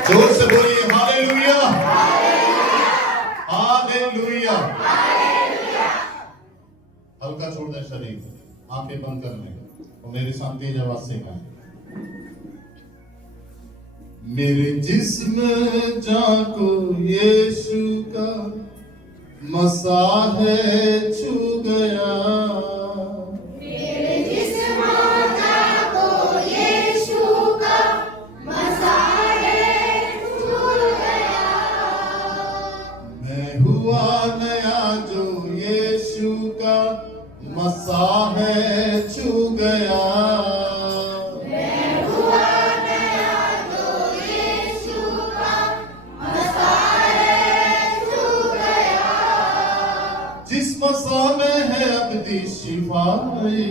जोर से बोलिए हालेलुया, हालेलुया। हल्का छोड़ दे शरीर, आंखें बंद कर ले और मेरी शांति आवाज से गाएं। मेरे जिस्म जान को यीशु का मसाह छू गया, मेरे जिस्म जान को यीशु का मसाह छू गया। मैं हुआ नया जो यीशु का मसाह छू गया। जिस मसा में है अब्दी शिफाई,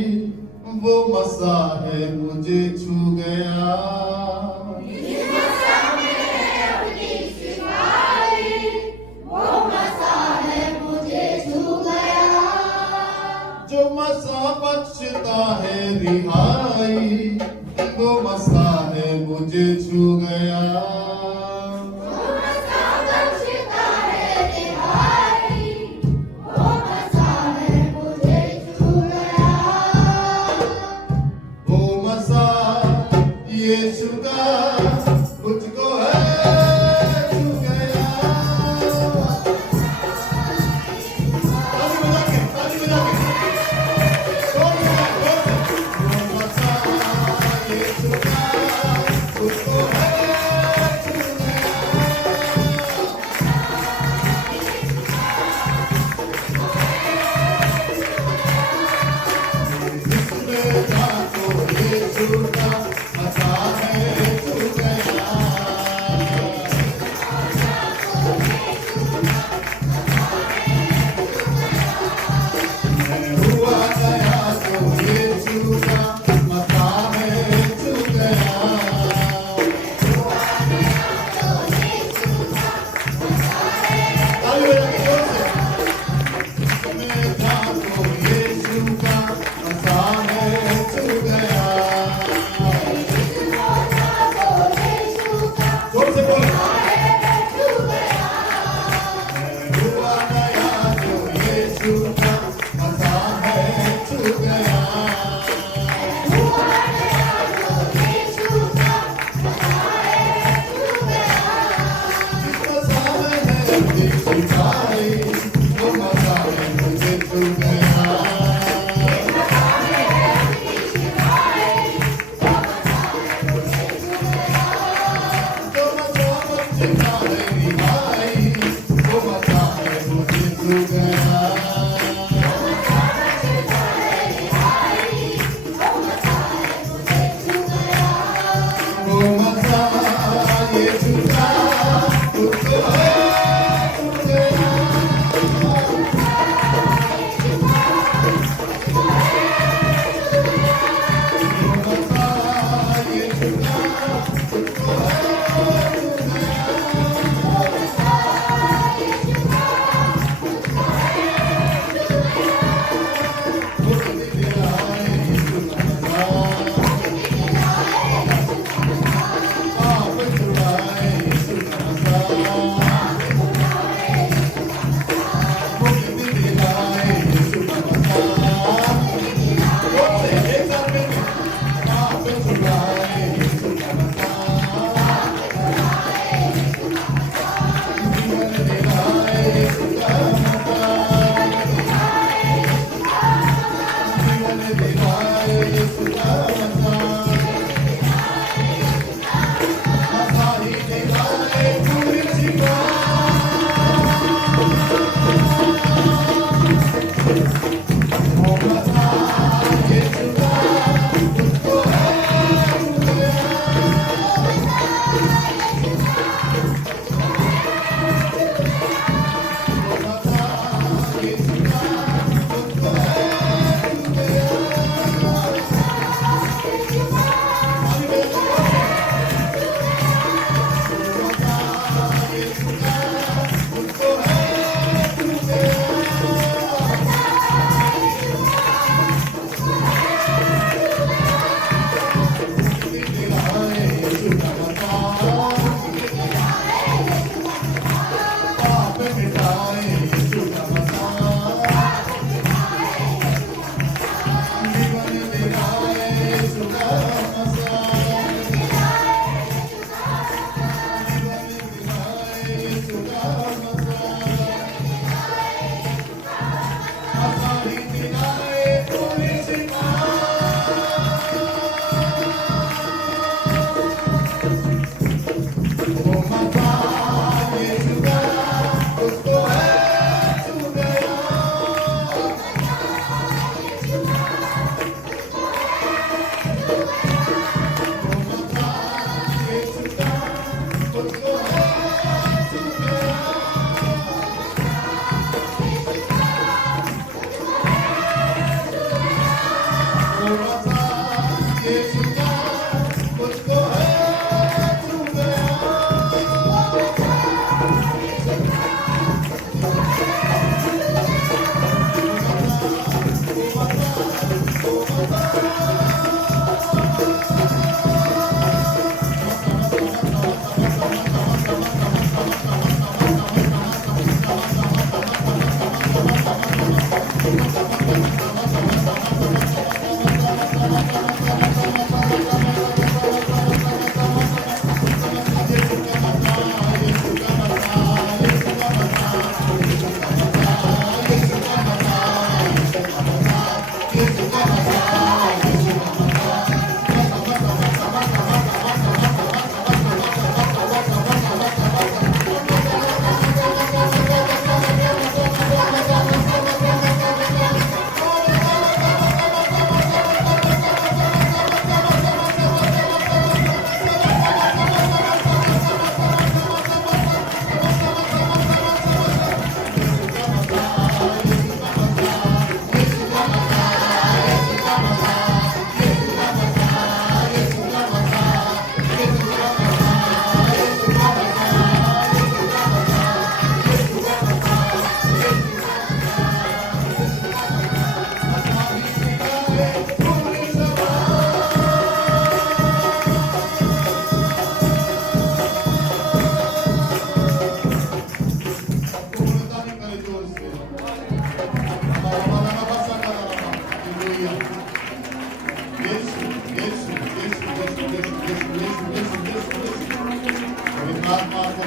वो मसा है मुझे छू गया। जिस मसा में है अब्दी शिफाई, वो मसा है मुझे छू गया। जो मसा बख्शता है रिहाई, वो मसा है मुझे छू गया। यीशु का मुझको है छू गया। ताली बजा के वो मसा यीशु का मुझको है छू गया। जिसमें जाको यीशु का मसा है छू गया।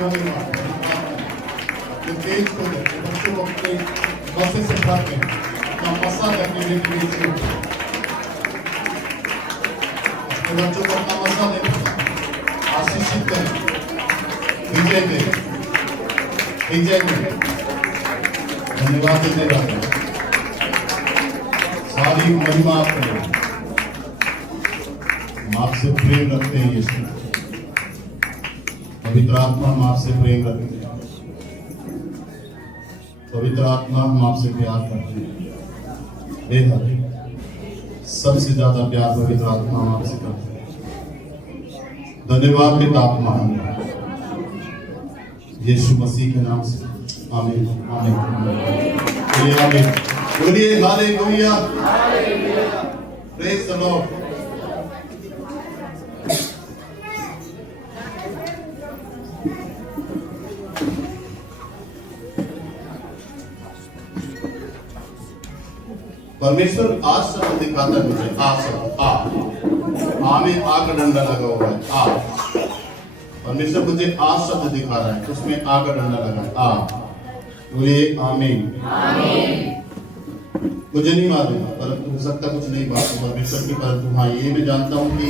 धन्यवाद। जो तेज को बच्चों को अपने मस्से से भर के अपना मसा करने के लिए छोड़ अपने बच्चों को अपना मसा देने आशीषित करें, विजय दें, विजय दें। धन्यवाद देते रहते हैं। सारी महिमा आपको। हम आपसे प्रेम रखते हैं यीशु। पवित्र आत्मा हम आपसे प्रेम रखते हैं। पवित्र आत्मा हम आपसे प्यार करते हैं। बेहद सबसे ज्यादा प्यार पवित्र आत्मा हम आपसे करते हैं। धन्यवाद पिता आत्मा, यीशु मसीह के नाम से आमीन आमीन आमीन। बोलिए हालेलुया, प्रेज द लॉर्ड। परमेश्वर आज शब्द दिखाता है मुझे। आ शब्द आ में आ का डंडा लगा हुआ है। आ परमेश्वर मुझे आ शब्द दिखा रहा है, उसमें आ का डंडा लगा है। आ बोलिए आमीन। मुझे नहीं मालूम, परंतु हो सकता कुछ नहीं बात परमेश्वर की, परंतु हाँ ये मैं जानता हूँ कि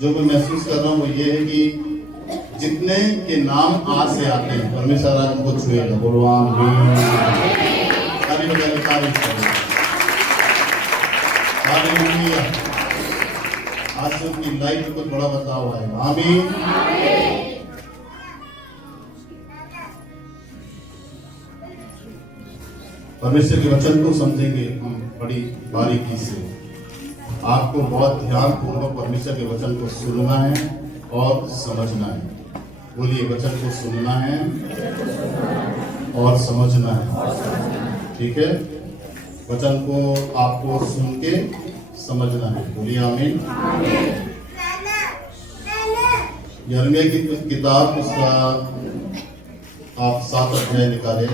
जो मैं महसूस कर रहा हूँ वो ये है कि जितने के नाम आ से आते हैं परमेश्वर आज उनको छुएगा। बोलो आमीन। तारीफ करें। हालेलुया। आज से उनकी लाइफ में कुछ बड़ा बदलाव आएगा। आमीन। परमेश्वर के वचन को समझेंगे हम बड़ी बारीकी से। आपको बहुत ध्यान पूर्वक परमेश्वर के वचन को सुनना है और समझना है। बोलिए वचन को सुनना है और समझना है। ठीक है, वचन को आपको सुन के समझना है। बोलिए आमीन। यिर्मयाह की किताब उसका आप 7 अध्याय निकाले।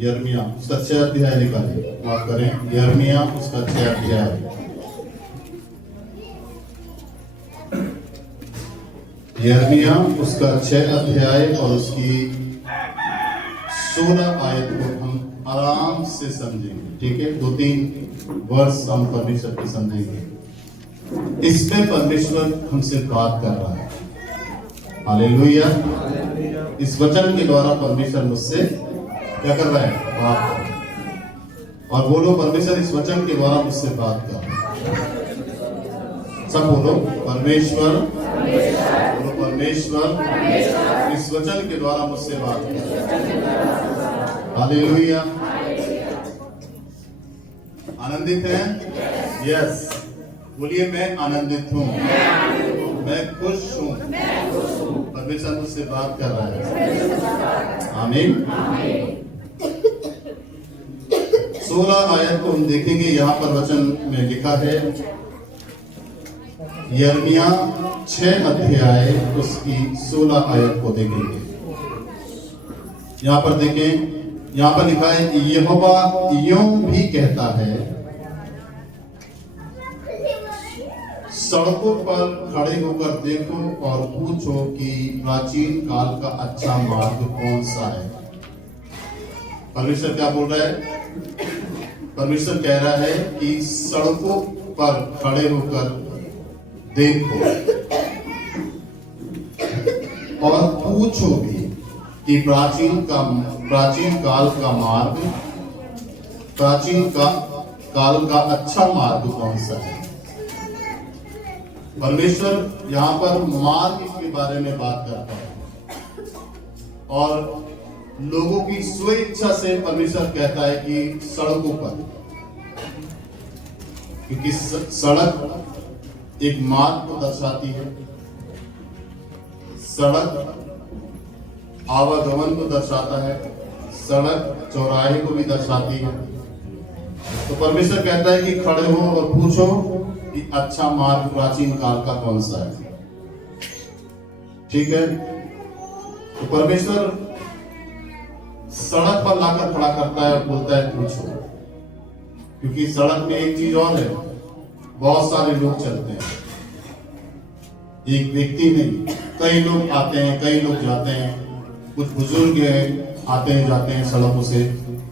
यिर्मयाह उसका 6 अध्याय निकाले। माफ करें, यिर्मयाह उसका 6 अध्याय। यिर्मयाह उसका 6 अध्याय और उसकी 16 आयत को हम आराम से समझेंगे। ठीक है, 2-3 वर्ष हम परमेश्वर की समझेंगे। इसमें परमेश्वर हमसे बात कर रहा है। हालेलुया। इस वचन के द्वारा परमेश्वर मुझसे क्या कर रहा है? बात कर रहा है। और बोलो परमेश्वर इस वचन के द्वारा मुझसे बात कर रहा है। सब बोलो परमेश्वर, बोलो परमेश्वर इस वचन के द्वारा मुझसे बात कर रहा है। हालेलुया। आनंदित हैं? यस। बोलिए मैं आनंदित हूँ, मैं खुश हूँ। परमेश्वर मुझसे बात कर रहा है। आमीन। 16 आयत को हम देखेंगे। यहाँ पर वचन में लिखा है, यिर्मयाह 6 अध्याय उसकी 16 आयत को देखेंगे। यहाँ पर देखें, यहाँ पर लिखा है, यहोवा यूं भी कहता है, सड़कों पर खड़े होकर देखो और पूछो कि प्राचीन काल का अच्छा मार्ग कौन सा है। परमेश्वर क्या बोल रहा है? परमेश्वर कह रहा है कि सड़कों पर खड़े होकर देखो और पूछो भी कि प्राचीन काल का मार्ग, काल का अच्छा मार्ग कौन सा है। परमेश्वर यहाँ पर मार्ग के बारे में बात करता है और लोगों की स्वेच्छा से परमेश्वर कहता है कि सड़कों पर, क्योंकि सड़क एक मार्ग को दर्शाती है। सड़क आवागमन को दर्शाता है, सड़क चौराहे को भी दर्शाती है। तो परमेश्वर कहता है कि खड़े हो और पूछो कि अच्छा मार्ग प्राचीन काल का कौन सा है। ठीक है, तो परमेश्वर सड़क पर लाकर खड़ा करता है और बोलता है पूछो, क्योंकि सड़क में एक चीज और है, बहुत सारे लोग चलते हैं। एक व्यक्ति नहीं, कई लोग आते हैं, कई लोग जाते हैं, कुछ बुजुर्ग हैं आते हैं जाते हैं सड़कों से,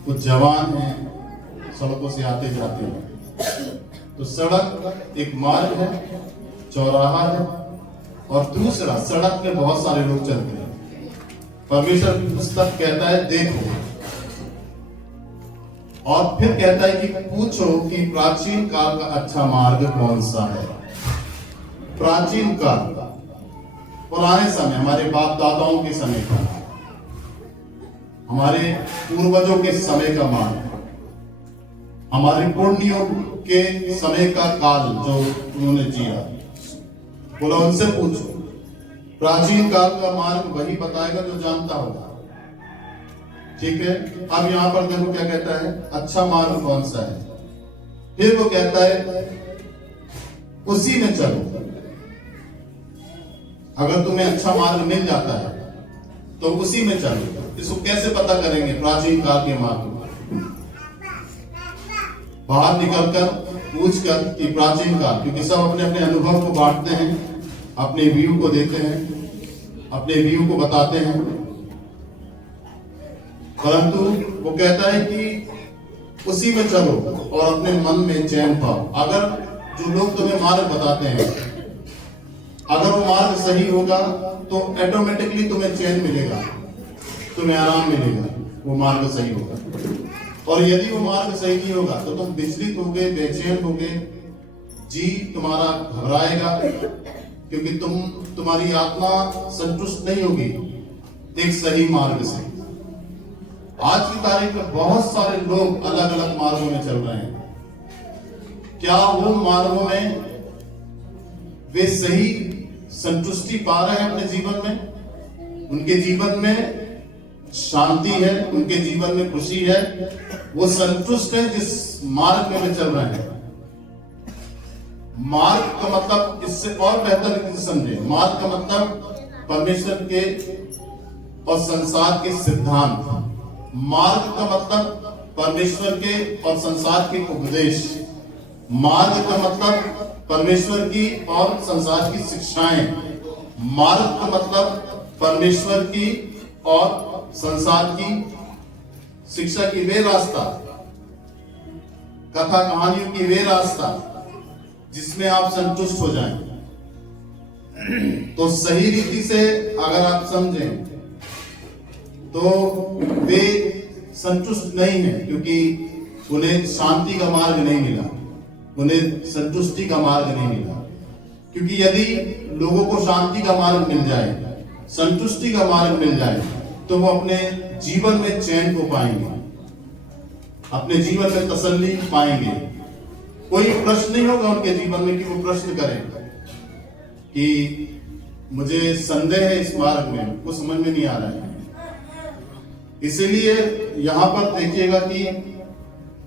कुछ जवान हैं सड़कों से आते जाते हैं। तो सड़क एक मार्ग है, चौराहा है, और दूसरा सड़क पे बहुत सारे लोग चलते हैं। परमेश्वर की पुस्तक कहता है देखो, और फिर कहता है कि पूछो कि प्राचीन काल का अच्छा मार्ग कौन सा है। प्राचीन काल, पुराने समय, हमारे बाप दादाओं के समय का, हमारे पूर्वजों के समय का मार्ग, हमारे पुण्यों के समय का काल जो उन्होंने जिया, बोला उनसे पूछो। प्राचीन काल का मार्ग वही बताएगा जो जानता होगा। ठीक है, अब यहां पर देखो क्या कहता है, अच्छा मार्ग कौन सा है। फिर वो कहता है उसी में चलो। अगर तुम्हें अच्छा मार्ग मिल जाता है तो उसी में चलो। इसको कैसे पता करेंगे? प्राचीन काल के मार्ग बाहर निकलकर पूछकर कि प्राचीन काल, क्योंकि सब अपने अपने अनुभव को बांटते हैं, अपने व्यू को देते हैं, अपने व्यू को बताते हैं, परंतु वो कहता है कि उसी में चलो और अपने मन में चैन पाओ। अगर जो लोग तुम्हें मार्ग बताते हैं, अगर वो मार्ग सही होगा तो ऑटोमेटिकली तुम्हें चैन मिलेगा, तुम्हें आराम मिलेगा, वो मार्ग सही होगा। और यदि वो मार्ग सही नहीं होगा तो तुम विचलित होगे, बेचैन होगे, जी तुम्हारा घबराएगा, क्योंकि तुम्हारी आत्मा संतुष्ट नहीं होगी एक सही मार्ग से। आज की तारीख में बहुत सारे लोग अलग अलग मार्गों में चल रहे हैं। क्या वो मार्गों में वे सही संतुष्टि पा रहे हैं अपने जीवन में? उनके जीवन में शांति है, उनके जीवन में खुशी है, वो संतुष्ट है जिस मार्ग में वे चल रहे हैं। मार्ग का मतलब इससे और बेहतर रीति से समझे। मार्ग का मतलब परमेश्वर के और संसार के सिद्धांत। मार्ग का मतलब परमेश्वर के और संसार के उपदेश। मार्ग का मतलब परमेश्वर की और संसार की शिक्षाएं। मार्ग का मतलब परमेश्वर की और संसार की शिक्षा की वे रास्ता, कथा कहानियों की वे रास्ता जिसमें आप संतुष्ट हो जाएं। तो सही रीति से अगर आप समझें तो वे संतुष्ट नहीं है, क्योंकि उन्हें शांति का मार्ग नहीं मिला, उन्हें संतुष्टि का मार्ग नहीं मिला। क्योंकि यदि लोगों को शांति का मार्ग मिल जाए, संतुष्टि का मार्ग मिल जाए, तो वो अपने जीवन में चैन को पाएंगे, अपने जीवन में तसल्ली पाएंगे। कोई प्रश्न नहीं होगा उनके जीवन में कि वो प्रश्न करें कि मुझे संदेह है इस मार्ग में, कुछ समझ में नहीं आ रहा है। इसीलिए यहां पर देखिएगा कि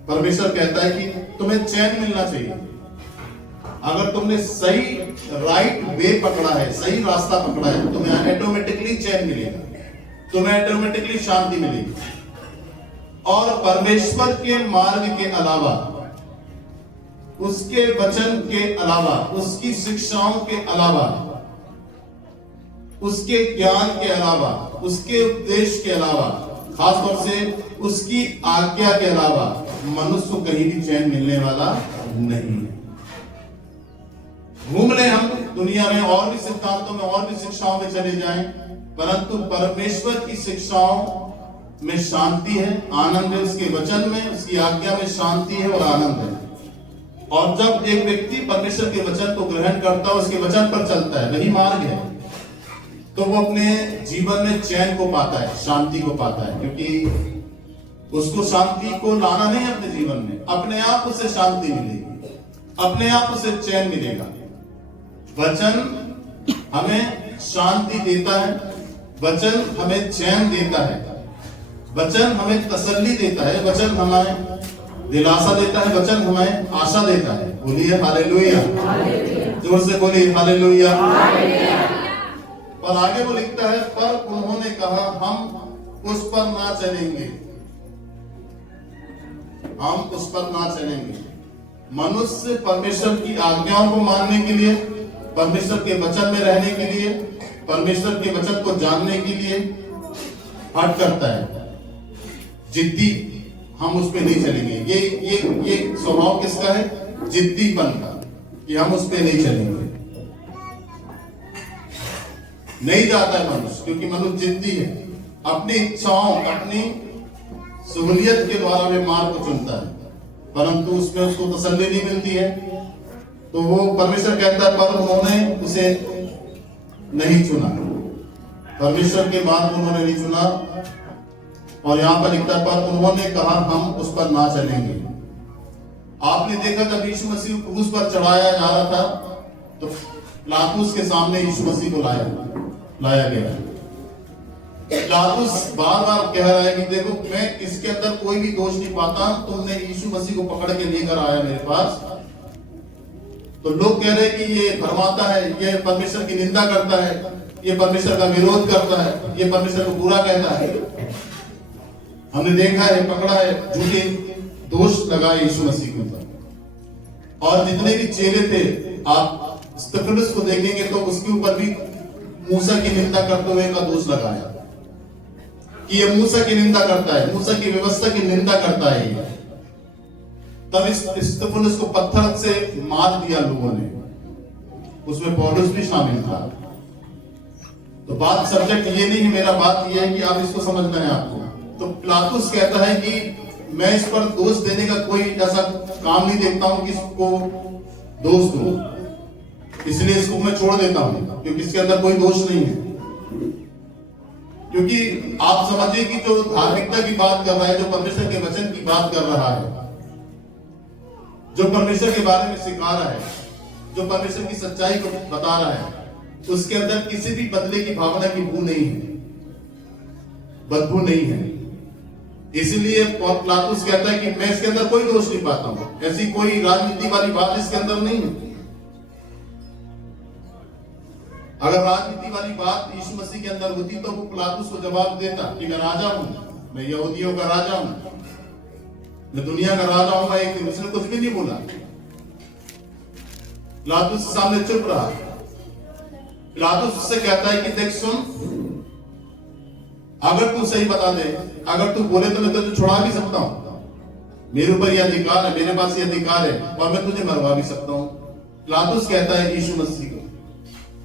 परमेश्वर कहता है कि तुम्हें चैन मिलना चाहिए। अगर तुमने सही राइट वे पकड़ा है, सही रास्ता पकड़ा है, तो तुम्हें ऑटोमेटिकली चैन मिलेगा, तुम्हें ऑटोमेटिकली शांति मिलेगी। और परमेश्वर के मार्ग के अलावा, उसके वचन के अलावा, उसकी शिक्षाओं के अलावा, उसके ज्ञान के अलावा, उसके उपदेश के अलावा, खासतौर से उसकी आज्ञा के अलावा मनुष्य को कहीं भी चैन मिलने वाला नहीं है। घूम ले हम दुनिया में, और भी सिद्धांतों में, और भी शिक्षाओं में चले जाएं, परंतु परमेश्वर की शिक्षाओं में शांति है, आनंद है। उसके वचन में, उसकी आज्ञा में शांति है और आनंद है। और जब एक व्यक्ति परमेश्वर के वचन को ग्रहण करता है, उसके वचन पर चलता है, वही मार्ग है, तो वो अपने जीवन में चैन को पाता है, शांति को पाता है। क्योंकि उसको शांति को लाना नहीं है अपने जीवन में, अपने आप उसे शांति मिलेगी, अपने आप उसे चैन मिलेगा। वचन हमें शांति देता है, वचन हमें चैन देता है, वचन हमें तसल्ली देता है, वचन हमें दिलासा देता है, वचन हमें आशा देता है। बोलिए हालेलुया, जोर से बोलिए हालेलुया। और आगे वो लिखता है, पर उन्होंने कहा हम उस पर ना चलेंगे, हम उस पर ना चलेंगे। मनुष्य परमेश्वर की आज्ञाओं को मानने के लिए, परमेश्वर के वचन में रहने के लिए परमेश्वर के वचन को जानने के लिए हट करता है, जिद्दी, हम उस पे नहीं चलेंगे। ये स्वभाव किसका है? जिद्दीपन का, कि हम उस पे नहीं चलेंगे। नहीं जाता है मनुष्य, क्योंकि मनुष्य जिद्दी है, अपनी इच्छाओं, अपनी सहूलियत के द्वारा वे मार्ग को चुनता है, परंतु उसमें उसको तसल्ली नहीं मिलती है। तो वो परमेश्वर कहता है, पर उन्होंने उसे नहीं चुना, परमेश्वर के मार्ग को उन्होंने नहीं चुना। और यहां पर लिखता है, पर उन्होंने कहा हम उस पर ना चलेंगे। आपने देखा जब यीशु मसीह को क्रूस पर चढ़ाया जा रहा था, तो पिलातुस के सामने यीशु मसीह को लाया गया। पिलातुस बार बार कह रहा है कि देखो, मैं इसके अंदर कोई भी दोष नहीं पाता, तुमने यीशु मसीह को पकड़ के लेकर आया मेरे पास। तो लोग कह रहे हैं कि ये भरमाता है, ये परमेश्वर की निंदा करता है, ये परमेश्वर का विरोध करता है, ये परमेश्वर को बुरा कहता है। हमने देखा है, पकड़ा है, झूठे दोष लगाए यीशु मसीह के ऊपर। और जितने भी चेले थे, आप स्तिफनुस को देखेंगे तो उसके ऊपर भी मूसा की निंदा करते हुए का दोष लगाया कि ये मूसा की निंदा करता है, मूसा की व्यवस्था की निंदा करता है ये। तब इस स्तिफनुस को पत्थर से मार दिया लोगों ने, उसमें पौलुस भी शामिल था। तो बात, सब्जेक्ट ये नहीं है, मेरा बात ये है कि आप इसको समझना है आपको। तो पिलातुस कहता है कि मैं इस पर दोष देने का कोई ऐसा काम नहीं देखता हूं कि इसको दोष दूं, इसलिए इसको मैं छोड़ देता हूं, क्योंकि इसके अंदर कोई दोष नहीं है। क्योंकि आप समझिए कि जो धार्मिकता की बात कर रहा है, जो परमेश्वर के वचन की बात कर रहा है, जो परमेश्वर के बारे में सिखा रहा है, जो परमेश्वर की सच्चाई को बता रहा है, उसके अंदर किसी भी बदले की भावना की बू नहीं है, बदबू नहीं है। इसलिए पिलातुस कहता है कि मैं इसके अंदर कोई दोष नहीं पाता हूं, ऐसी कोई राजनीति वाली बात इसके अंदर नहीं है। अगर राजनीति वाली बात यीशु मसीह के अंदर होती तो वो पिलातुस को जवाब देता कि मैं राजा हूं, मैं यहूदियों का राजा हूं, मैं दुनिया का राजा हूं। एक दिन उसने कुछ भी नहीं बोला, पिलातुस के सामने चुप रहा। पिलातुस उससे कहता है कि देख सुन, अगर तू सही बता दे, अगर तू बोले तो मैं तुझे छुड़ा भी सकता हूं, मेरे ऊपर यह अधिकार है, मेरे पास यह अधिकार है, और मैं तुझे मरवा भी सकता हूं। पिलातुस कहता है यीशु मसीह को।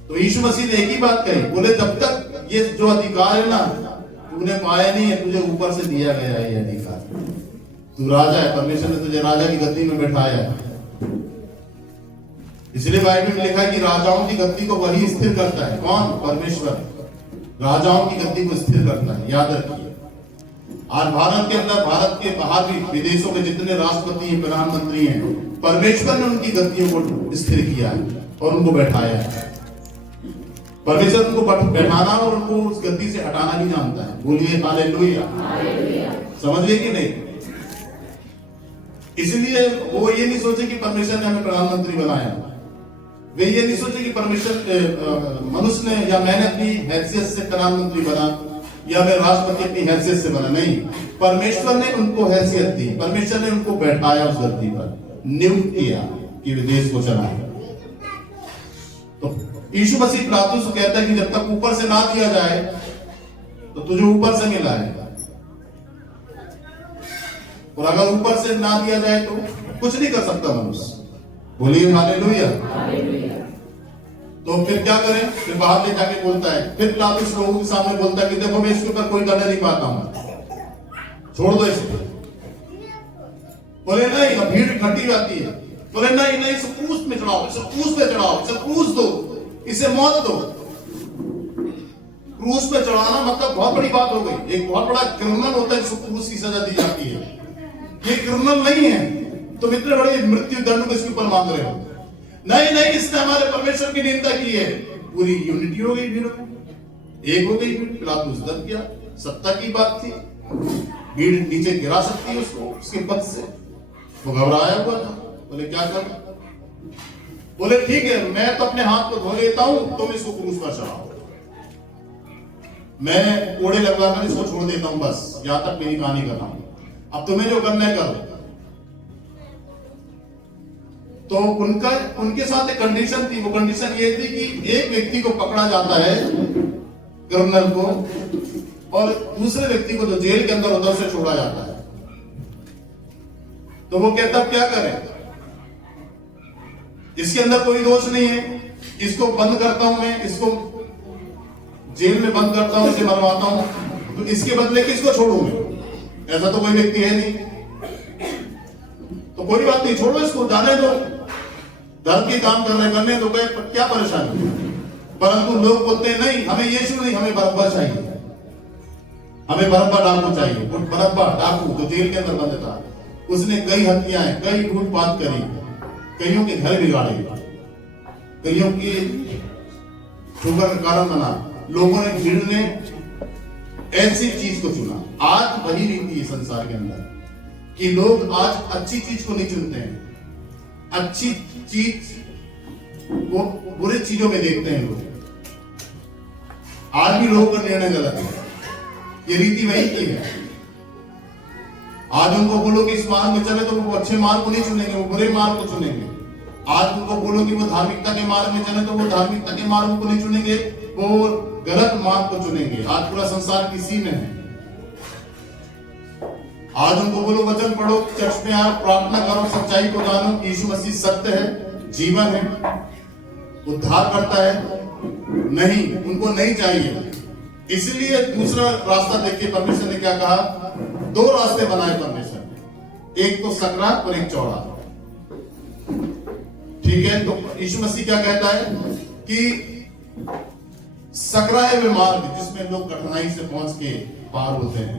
तो यीशु मसीह ने एक ही बात कही, बोले जब तक ये जो अधिकार है ना तूने पाया नहीं है, तुझे ऊपर से दिया गया है ये अधिकार। तू राजा है, परमेश्वर ने तुझे राजा की गद्दी में बैठाया है। इसलिए बाइबल में लिखा है कि राजाओं की गद्दी को वही स्थिर करता है। कौन? परमेश्वर राजाओं की गद्दी को स्थिर करता है, याद रखिए। आज भारत के अंदर, भारत के बाहर भी, विदेशों के जितने राष्ट्रपति हैं, प्रधानमंत्री हैं, परमेश्वर ने उनकी गद्दियों को स्थिर किया है और उनको बैठाया है। परमेश्वर उनको बैठाना और उनको उस गद्दी से हटाना भी जानता है। बोलिए हालेलुया। समझिए कि नहीं? इसलिए वो ये नहीं सोचे कि परमेश्वर ने हमें प्रधानमंत्री बनाया, वे ये नहीं सोचे कि परमेश्वर, मनुष्य ने या मैंने अपनी हैसियत से प्रधानमंत्री बना या मैं राष्ट्रपति अपनी हैसियत से बना। नहीं, परमेश्वर ने उनको हैसियत दी, परमेश्वर ने उनको बैठाया उस गद्दी पर, नियुक्त किया कि वे देश को चलाए। तो यीशु मसीह पिलातुस को कहता है कि जब तक ऊपर से ना दिया जाए तो तुझे ऊपर से मिला है, और अगर ऊपर से ना दिया जाए तो कुछ नहीं कर सकता मनुष्य। बोलिए हालेलुया। तो फिर क्या करें? फिर बाहर ले जाके बोलता है, फिर पिलातुस लोगों के सामने बोलता है कि देखो मैं इसके ऊपर कोई दंड नहीं पाता हूं, छोड़ दो इसे। बोले नहीं, भीड़ इकट्ठी जाती है, बोले नहीं नहीं, इसे क्रूस में चढ़ाओ, इसे क्रूस पे चढ़ाओ, इसे क्रूस दो, इसे मौत दो। क्रूस पे चढ़ाना मतलब बहुत बड़ी बात हो गई। एक बहुत बड़ा क्रिमिनल होता है जिसको क्रूस की सजा दी जाती है, ये क्रिमिनल नहीं है। तुम इतने बड़े मृत्यु दंड को इसके ऊपर मांग रहे हो। नहीं नहीं, इसने हमारे परमेश्वर की निंदा की है। पूरी यूनिटी हो गई, भीड़ एक हो गई। पिलातुस दब गया, सत्ता की बात थी, भीड़ नीचे गिरा सकती है उसको उसके पद से। वो घबराया हुआ था, बोले क्या कर? बोले ठीक है, मैं तो अपने हाथ को धो लेता हूं, तुम इसको क्रूस पर चढ़ाओ, मैं कोड़े लगवाकर इसको छोड़ देता हूं, बस यहां तक मेरी कहानी कर रहा हूं, अब तुम्हें जो करना है करो। तो उनके साथ एक कंडीशन थी। वो कंडीशन ये थी कि एक व्यक्ति को पकड़ा जाता है, क्रिमिनल को, और दूसरे व्यक्ति को जो जेल के अंदर होता है उसे छोड़ा जाता है। तो वो कहता क्या करें, इसके अंदर कोई दोष नहीं है, इसको बंद करता हूं मैं, इसको जेल में बंद करता हूं, इसे मरवाता हूं, तो इसके बदले किसको छोड़ूंगा? ऐसा तो कोई व्यक्ति है नहीं। तो कोई बात नहीं, छोड़ो इसको, जाने दो, धर्म के काम करने दो, क्या परेशानी। परंतु लोग बोलते हैं नहीं, हमें यीशु नहीं, हमें बरअब्बा चाहिए, हमें बरअब्बा डाकू चाहिए। बरअब्बा डाकू जो जेल के अंदर बंद था, उसने कई हत्याएं, कई लूटपाट करी, कईयों के घर बिगाड़े, कईयों की ठोकर का कारण बना। लोगों ने, भीड़ ने ऐसी चीज को चुना। आज वही रीति है संसार के अंदर कि लोग आज अच्छी चीज को नहीं चुनते हैं, अच्छी चीज को बुरी चीजों में देखते हैं लोग। आज भी लोगों का निर्णय गलत है, ये रीति वही की है। आज उनको बोलो कि इस मार्ग में चले तो वो अच्छे मार्ग को नहीं चुनेंगे, वो बुरे मार्ग को चुनेंगे। आज उनको बोलो कि वो धार्मिकता के मार्ग में चले तो वो धार्मिकता के मार्ग को नहीं चुनेंगे, वो गलत मार्ग को चुनेंगे। आज पूरा संसार किसी में है। आज उनको बोलो वचन पढ़ो, चर्च में आओ, प्रार्थना करो, सच्चाई को जानो, यीशु मसीह सत्य है, जीवन है, उद्धार करता है, नहीं, उनको नहीं चाहिए। इसलिए दूसरा रास्ता देखिए परमेश्वर ने क्या कहा, दो रास्ते बनाए परमेश्वर ने, एक तो सकरा और एक चौड़ा। ठीक है, तो यीशु मसीह क्या कहता है कि सकरा है वे मार्ग जिसमें लोग कठिनाई से पहुंच के पार होते हैं,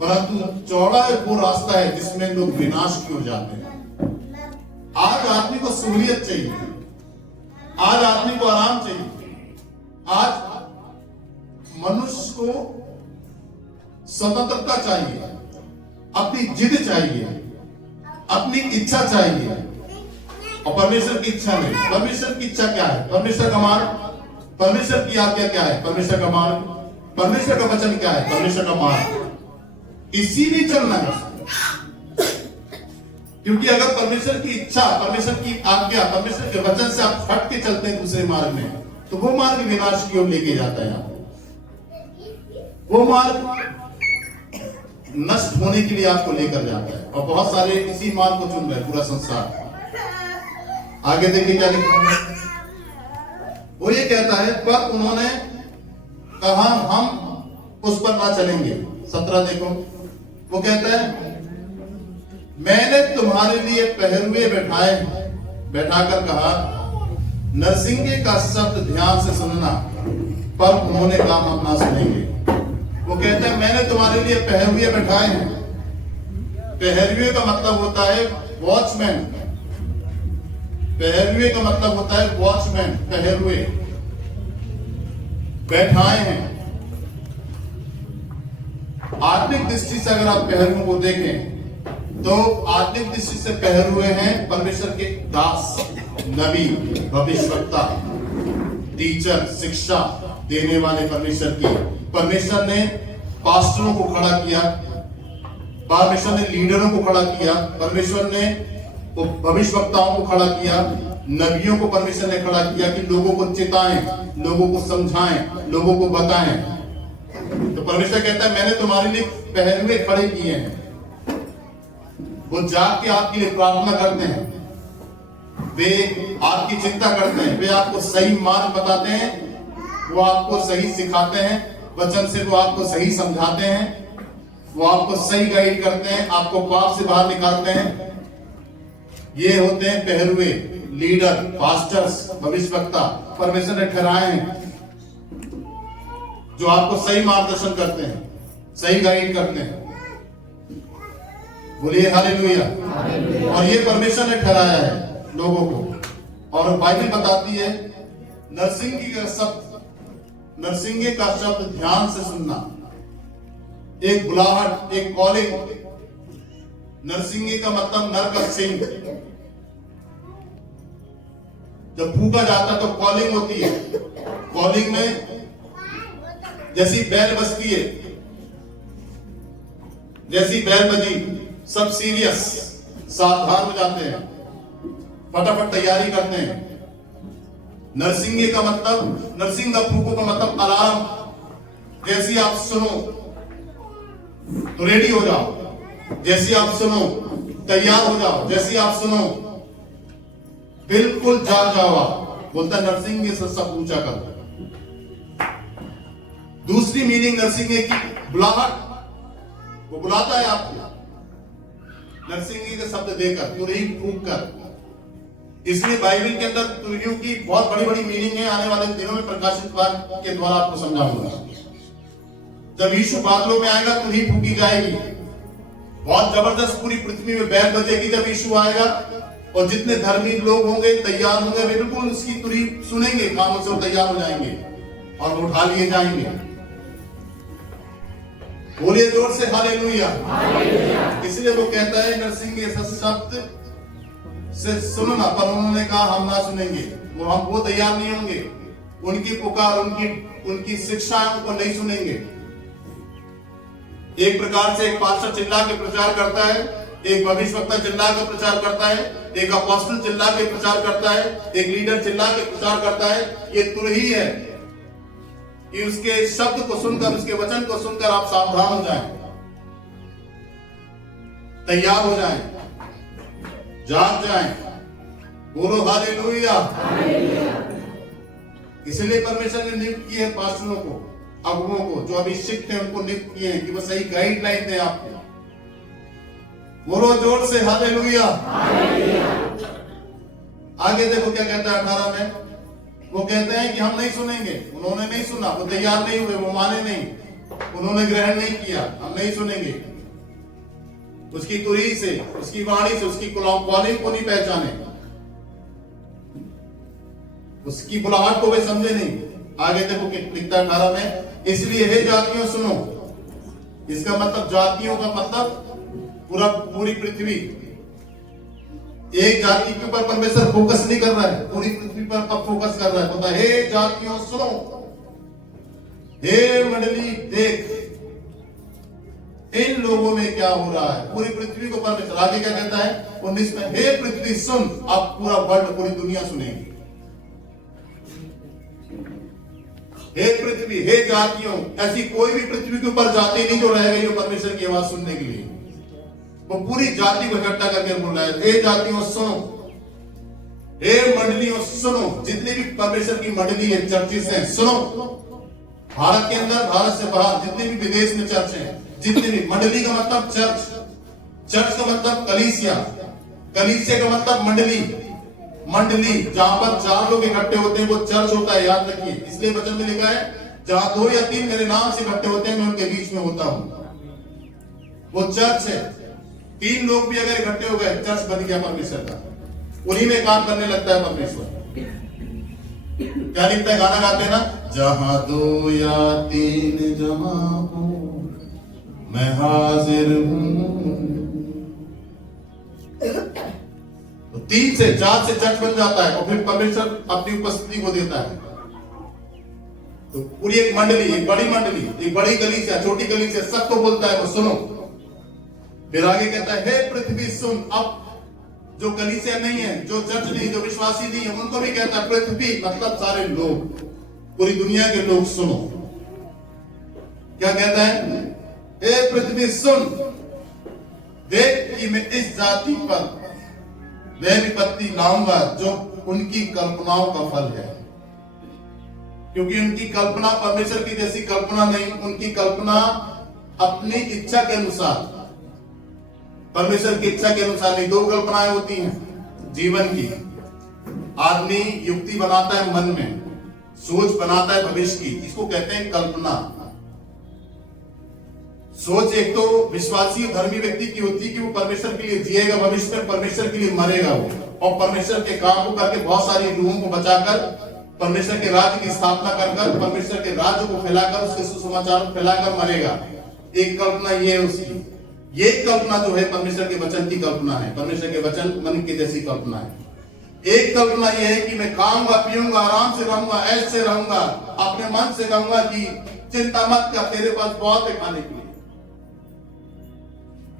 परंतु चौड़ा है वो रास्ता है जिसमें लोग विनाश की ओर जाते हैं। आज आदमी को सहूलियत चाहिए, आज आदमी को आराम चाहिए, आज मनुष्य को स्वतंत्रता चाहिए, अपनी जिद चाहिए, अपनी इच्छा चाहिए, और परमेश्वर की इच्छा नहीं। परमेश्वर की इच्छा क्या है? परमेश्वर का मार्ग, परमेश्वर की आज्ञा क्या है? परमेश्वर का मार्ग, परमेश्वर का वचन क्या है? परमेश्वर का मार्ग। इसी में चलना है, क्योंकि अगर परमेश्वर की इच्छा, परमेश्वर की आज्ञा, परमेश्वर के वचन से आप हट के चलते हैं दूसरे मार्ग में, तो वो मार्ग विनाश की ओर लेके जाता है आपको। वो मार्ग नष्ट होने के लिए आपको लेकर जाता है, और बहुत सारे इसी मार्ग को चुन रहे हैं पूरा संसार। आगे देखिए क्या लिखा है, वो ये कहता है, पर उन्होंने कहा हम उस पर ना चलेंगे। 17 देखो, वो कहता है मैंने तुम्हारे लिए पहरुए बैठाकर कहा, नरसिंगे का शब्द ध्यान से सुनना, पर उन्होंने कहा हम ना सुनेंगे। वो कहता है मैंने तुम्हारे लिए पहरुए बैठाए हैं। पहरुए का मतलब होता है वॉचमैन, पहरुए का मतलब होता है वॉचमैन, पहरुए बैठाए हैं। आत्मिक दृष्टि से अगर आप पहरुओं को देखें तो आत्मिक दृष्टि से पहरुए हैं परमेश्वर के दास, नबी, भविष्यवक्ता, टीचर, शिक्षा देने वाले परमेश्वर की। परमेश्वर ने पास्टरों को खड़ा किया, परमेश्वर ने लीडरों को खड़ा किया, परमेश्वर ने भविष्यवक्ताओं को खड़ा किया, नबियों को परमेश्वर ने खड़ा किया कि लोगों को चिताएं, लोगों को समझाएं, लोगों को बताएं। तो परमेश्वर कहता है मैंने तुम्हारे लिए पहरुए खड़े किए हैं। वो जाग के आपके लिए प्रार्थना करते हैं, वे आपकी चिंता करते हैं, वे आपको सही मार्ग बताते हैं, वो आपको सही सिखाते हैं, वचन से वो आपको सही समझाते हैं, वो आपको सही गाइड करते हैं, आपको पाप से बाहर निकालते हैं। ये होते हैं पहरुए, लीडर, पास्टर्स, भविष्यवक्ता परमेश्वर ने ठहराए हैं, जो आपको सही मार्गदर्शन करते हैं, सही गाइड करते हैं। बोलिए हालेलुया। और ये परमेश्वर ने ठहराया है लोगों को। और बाइबल बताती है नरसिंगे का शब्द ध्यान से सुनना, एक बुलाहट, एक कॉलिंग। नरसिंगे का मतलब नर का सिंह, जब फूका जाता तो कॉलिंग होती है। कॉलिंग में जैसी बैल बजती है, जैसी बैल बजी, सब सीरियस, सावधान हो जाते हैं। फटाफट तैयारी करते हैं। नरसिंह का मतलब, नरसिंह फूको का मतलब अलार्म। जैसे आप सुनो तो रेडी हो जाओ, जैसे आप सुनो तैयार हो जाओ, जैसे आप सुनो बिल्कुल जाग जाओ। आप बोलता नरसिंह से सब ऊंचा कर। दूसरी मीनिंग नरसिंह की बुलाहट, वो बुलाता है आपको नरसिंह के शब्द देकर, तुरही फूक कर। इसलिए बाइबल के अंदर तुरहियों की बहुत बड़ी बड़ी मीनिंग है। आने वाले दिनों में प्रकाशित वाक्य के द्वारा आपको समझाऊंगा। जब यीशु बादलों में आएगा तुरही फूकी जाएगी, बहुत जबरदस्त पूरी पृथ्वी में बैल बजेगी जब यीशु आएगा। और जितने धर्मी लोग होंगे तैयार होंगे, वे बिल्कुल उसकी तुरही सुनेंगे, कानों से तैयार हो जाएंगे और वो उठा लिए जाएंगे। बोलिए जोर से हालेलुया। इसलिए वो कहता है नरसिंह के शब्द से सुनना, पर उन्होंने कहा हम ना सुनेंगे। वो तैयार नहीं होंगे, उनकी पुकार, उनकी शिक्षा उनको नहीं सुनेंगे। एक प्रकार से एक पास्टर चिल्ला के प्रचार करता है, एक भविष्यवक्ता चिल्ला के प्रचार करता है, एक अपोस्टल चिल्ला के प्रचार करता है, एक लीडर चिल्ला के प्रचार करता है। ये तुरही है कि उसके शब्द को सुनकर, उसके वचन को सुनकर आप सावधान हो जाएं, तैयार हो जाएं, जाग जाएं। बोलो हालेलुया। इसलिए परमेश्वर ने नियुक्त किए पास्टरों को, अगुओं को, जो अभिषिक्त हैं उनको नियुक्त किए हैं कि वो सही गाइडलाइन दें आपको। बोलो जोर से हालेलुया। आगे देखो क्या कहता है 18 में। वो कहते हैं कि हम नहीं सुनेंगे। उन्होंने नहीं सुना, वो तैयार नहीं हुए, वो माने नहीं, उन्होंने ग्रहण नहीं किया। हम नहीं सुनेंगे। उसकी तुरही से, उसकी वाणी से, उसकी कॉलिंग को नहीं पहचाने, उसकी बुलाहट को वे समझे नहीं। आगे देखो लिखता है 18 में, इसलिए हे जातियों सुनो। इसका मतलब जातियों का मतलब पूरी पृथ्वी। एक जाति के ऊपर परमेश्वर फोकस नहीं कर रहा है, पूरी पृथ्वी पर फोकस कर रहा है। बोलता हे जातियों सुनो, हे मंडली देख इन लोगों में क्या हो रहा है। पूरी पृथ्वी को परमेश्वर आगे क्या कहता है 19 में, हे पृथ्वी सुन। अब पूरा वर्ल्ड, पूरी दुनिया सुनेगी। हे पृथ्वी, हे जातियों, ऐसी कोई भी पृथ्वी के ऊपर जाति नहीं जो रह गई हो परमेश्वर की आवाज सुनने के लिए। वो पूरी जाति को इकट्ठा करके बोल रहा है, हे जातियों सुनो, हे मंडलियों सुनो। जितनी भी परमेश्वर की मंडली है, चर्चेस हैं, सुनो। भारत के अंदर, भारत से बाहर, जितने भी विदेश में चर्च हैं, जितने भी, मंडली का मतलब चर्च, चर्च का मतलब कलीसिया, कलीसिया का मतलब मंडली। मंडली जहां पर 4 लोग इकट्ठे होते हैं वो चर्च होता है, याद रखिए। इसलिए वचन में लिखा है, जहां 2 या 3 मेरे नाम से इकट्ठे होते हैं मैं उनके बीच में होता हूं। वो चर्च है। 3 लोग भी अगर इकट्ठे हो गए, चर्च बन गया परमेश्वर का। उन्हीं में काम करने लगता है परमेश्वर। क्या लिखता है, गाना गाते हैं ना, जहां 2 या 3 जमा हो मैं हाजिर हूं। तो 3 से 4 से चर्च बन जाता है और फिर परमेश्वर अपनी उपस्थिति को देता है। तो पूरी एक मंडली, एक बड़ी मंडली, एक बड़ी कलीसिया, छोटी कलीसिया, सबको बोलता है वो सुनो। फिर आगे कहता है, हे पृथ्वी सुन। अब जो कलीसिया नहीं है, जो चर्च नहीं, जो विश्वासी नहीं है, उनको भी कहता है पृथ्वी मतलब सारे लोग, पूरी दुनिया के लोग सुनो। क्या कहता है, हे पृथ्वी सुन, देख कि मैं इस जाति पर वह विपत्ति लाऊंगा जो उनकी कल्पनाओं का फल है। क्योंकि उनकी कल्पना परमेश्वर की जैसी कल्पना नहीं, उनकी कल्पना अपनी इच्छा के अनुसार, परमेश्वर की इच्छा के अनुसार नहीं। 2 कल्पनाएं होती हैं जीवन की। आदमी युक्ति बनाता है मन में, सोच बनाता है भविष्य की, इसको कहते हैं कल्पना। सोच एक तो विश्वासी धर्मी व्यक्ति की होती है कि वो परमेश्वर के लिए जिएगा, भविष्य में परमेश्वर के लिए मरेगा वो, और परमेश्वर के काम को करके बहुत सारी रूहों को बचाकर परमेश्वर के राज्य की स्थापना कर परमेश्वर के राज्य को फैलाकर, उसके सुसमाचार को फैलाकर मरेगा। एक कल्पना ये है उसकी। ये कल्पना जो है परमेश्वर के वचन की कल्पना है। परमेश्वर के वचन मन के जैसी कल्पना है। एक कल्पना ये है कि मैं खाऊंगा, पीऊंगा, आराम से रहूंगा, ऐश से रहूंगा, अपने मन से कहूंगा कि चिंता मत कर, तेरे पास बहुत है खाने के लिए।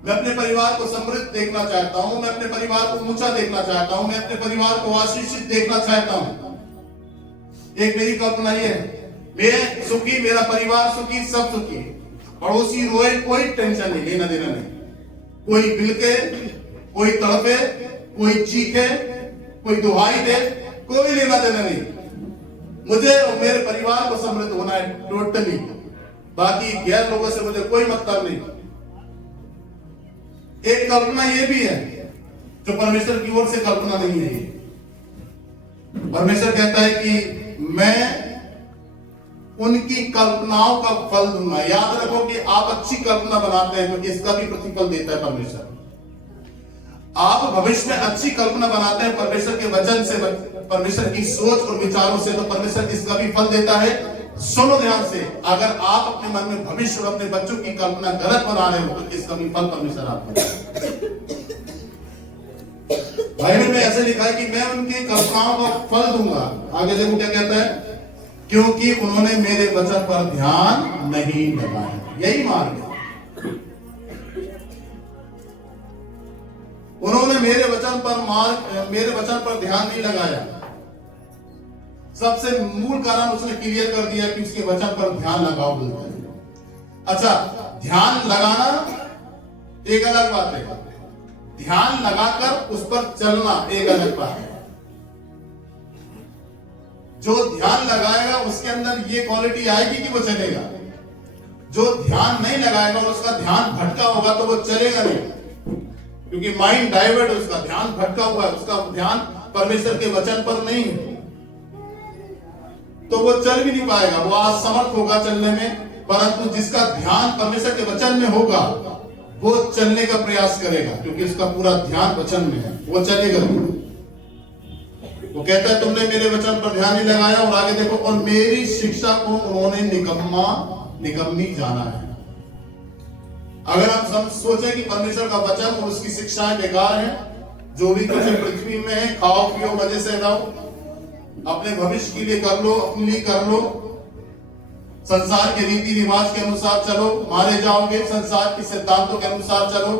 मैं अपने परिवार को समृद्ध देखना चाहता हूं, मैं अपने परिवार को ऊंचा देखना चाहता हूं, मैं अपने परिवार को आशीषित देखना चाहता हूं। एक मेरी कल्पना ये है, मैं सुखी, मेरा परिवार सुखी, सब सुखी, पड़ोसी रोए, कोई टेंशन नहीं, लेना देना नहीं, कोई बिलके, कोई तड़पे, कोई चीखे, कोई दुहाई दे, कोई लेना देना नहीं। मुझे और मेरे परिवार को समृद्ध होना है टोटली, बाकी गैर लोगों से मुझे कोई मतलब नहीं। एक कल्पना ये भी है जो परमेश्वर की ओर से कल्पना नहीं है। परमेश्वर कहता है कि मैं उनकी कल्पनाओं का फल दूंगा। याद रखो कि आप अच्छी कल्पना बनाते हैं तो इसका भी प्रतिफल देता है परमेश्वर। आप भविष्य में अच्छी कल्पना बनाते हैं परमेश्वर के वचन से, परमेश्वर की सोच और विचारों से, तो परमेश्वर इसका भी फल देता है। सुनो ध्यान से, अगर आप अपने मन में भविष्य और अपने बच्चों की कल्पना गलत बना रहे हो तो इसका भी फल परमेश्वर आपको बाइबल में ऐसे लिखा है कि मैं उनकी कल्पनाओं का फल दूंगा। आगे देखो क्या कहता है, क्योंकि उन्होंने मेरे वचन पर ध्यान नहीं लगाया। यही मार्ग है, उन्होंने मेरे वचन पर ध्यान नहीं लगाया। सबसे मूल कारण उसने क्लियर कर दिया कि उसके वचन पर ध्यान लगाओ बोलते हैं। अच्छा, ध्यान लगाना एक अलग बात है, ध्यान लगाकर उस पर चलना एक अलग बात है। जो ध्यान लगाएगा उसके अंदर ये क्वालिटी आएगी कि वो चलेगा। जो ध्यान नहीं लगाएगा और उसका ध्यान भटका होगा तो वो चलेगा नहीं, क्योंकि माइंड डाइवर्ट है, उसका ध्यान भटका हुआ है, उसका ध्यान परमेश्वर के वचन पर नहीं है, तो वो चल भी नहीं पाएगा। वो असमर्थ होगा चलने में, परंतु जिसका ध्यान परमेश्वर के वचन में होगा वो चलने का प्रयास करेगा, क्योंकि उसका पूरा ध्यान वचन में है, वो चलेगा। वो कहता है तुमने मेरे वचन पर ध्यान नहीं लगाया, और आगे देखो, और मेरी शिक्षा को उन्होंने निकम्मी जाना है। अगर हम सोचें कि परमेश्वर का वचन और उसकी शिक्षाएं बेकार हैं, जो भी कुछ पृथ्वी में है, खाओ पियो मजे से रहो, अपने भविष्य के लिए कर लो, अपने लिए कर लो, संसार के रीति रिवाज के अनुसार चलो, मारे जाओगे, संसार के सिद्धांतों के अनुसार चलो,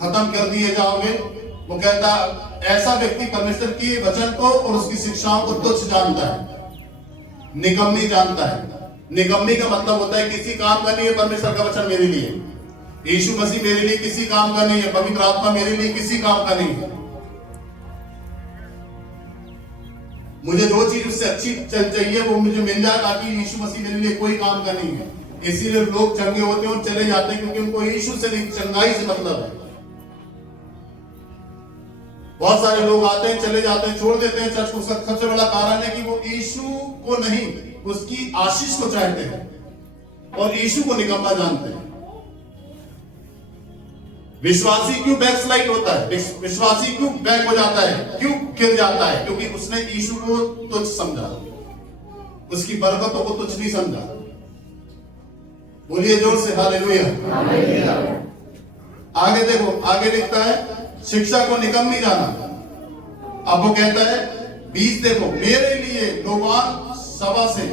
खत्म कर दिए जाओगे। वो कहता ऐसा व्यक्ति परमेश्वर के वचन को और उसकी शिक्षाओं को तुच्छ जानता है, निकम्मी जानता है। निकम्मी का मतलब होता है किसी काम का नहीं है परमेश्वर का वचन मेरे लिए, यीशु मसीह मेरे लिए किसी काम का नहीं है, पवित्र आत्मा मेरे लिए किसी काम का नहीं है। मुझे जो चीज उससे अच्छी चाहिए वो मुझे मिल जाए, ताकि यीशु मसीह मेरे लिए कोई काम का नहीं है। इसीलिए लोग चंगे होते हैं और चले जाते हैं, क्योंकि उनको यीशु से नहीं, चंगाई से मतलब है। बहुत सारे लोग आते हैं, चले जाते हैं, छोड़ देते हैं चर्च को। सबसे बड़ा कारण है कि वो यीशु को नहीं, उसकी आशीष को चाहते हैं और यीशु को निकम्मा जानते हैं। विश्वासी क्यों बैकस्लाइड होता है, विश्वासी क्यों बैक हो जाता है, क्यों गिर जाता है? क्योंकि उसने यीशु को तुच्छ समझा, उसकी बरकतों को तुच्छ नहीं समझा। बोलिए जोर से हालेलुया। आगे देखो, आगे लिखता है शिक्षा को निकम्मी जाना। अब वो कहता है 20 देखो, मेरे लिए लोबान सभा से,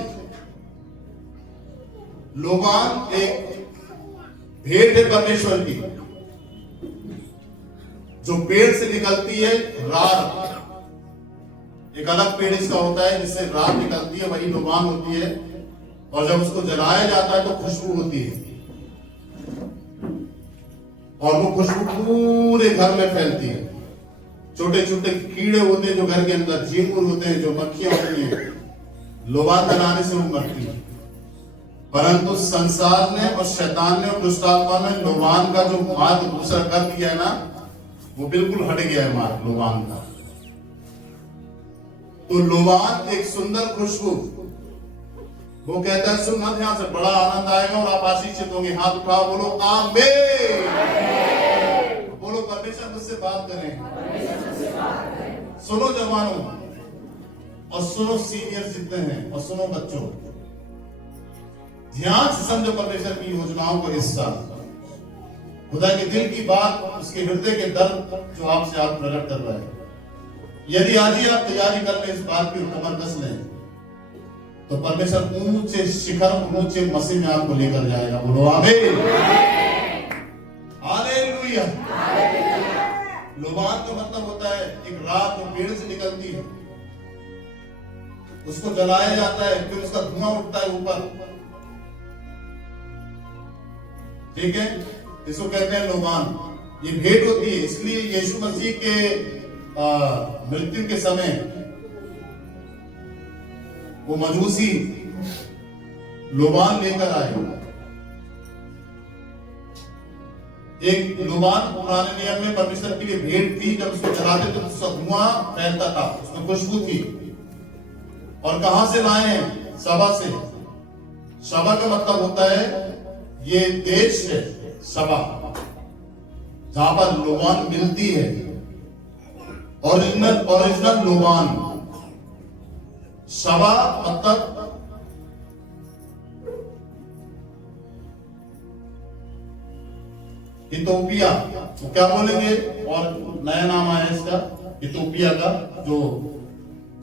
लोबान एक भेंट है परमेश्वर की, जो पेड़ से निकलती है रार। एक अलग पेड़ इसका होता है जिससे रार निकलती है, वही लोबान होती है, और जब उसको जलाया जाता है तो खुशबू होती है, और वो खुशबू पूरे घर में फैलती है। छोटे छोटे कीड़े होते हैं जो घर के अंदर, झींगुर होते हैं, जो मक्खियां होती हैं, लोबान जलाने से वो मरती है। परंतु संसार ने और शैतान ने और दुष्टात्मा ने लोबान का जो मार्ग दूसरा कर दिया है ना, वो बिल्कुल हट गया है मार्ग लोबान का। तो लोबान एक सुंदर खुशबू, वो कहता है सुनना ध्यान से, बड़ा आनंद आएगा और आप आशीषित होंगे। हाथ उठाओ, बोलो आमीन। बोलो परमेश्वर मुझसे बात करें। सुनो जवानों, और सुनो सीनियर जितने हैं, और सुनो बच्चों, ध्यान से समझो परमेश्वर की योजनाओं को हिस्सा, खुदा के दिल की बात, उसके हृदय के दर्द जो आपसे आप प्रकट कर रहे हैं। यदि आज ही आप तैयारी कर ले, इस बात की कमर कस लें, तो परमेश्वर ऊंचे शिखर, ऊंचे मसीह में आपको लेकर जाएगा। बोलो आमीन, हालेलुया। खाद जो पेड़ से निकलती है उसको जलाया जाता है, फिर उसका धुआं उठता है ऊपर, ठीक है, इसको कहते हैं लोबान। ये भेंट होती है। इसलिए यीशु मसीह के मृत्यु के समय वो मजूसी लोबान लेकर आए। एक लोबान पुराने नियम में परमेश्वर के लिए भेंट थी। जब उसको जलाते तो उसका धुआं फैलता था, उसमें खुशबू थी। और कहां से लाए हैं? सभा से। सभा का मतलब होता है ये देश है सभा, जहां पर लोबान मिलती है, ओरिजिनल लोबान। सभा मतलब इथोपिया, तो क्या बोलेंगे? और नया नाम आया इसका, इथोपिया का, जो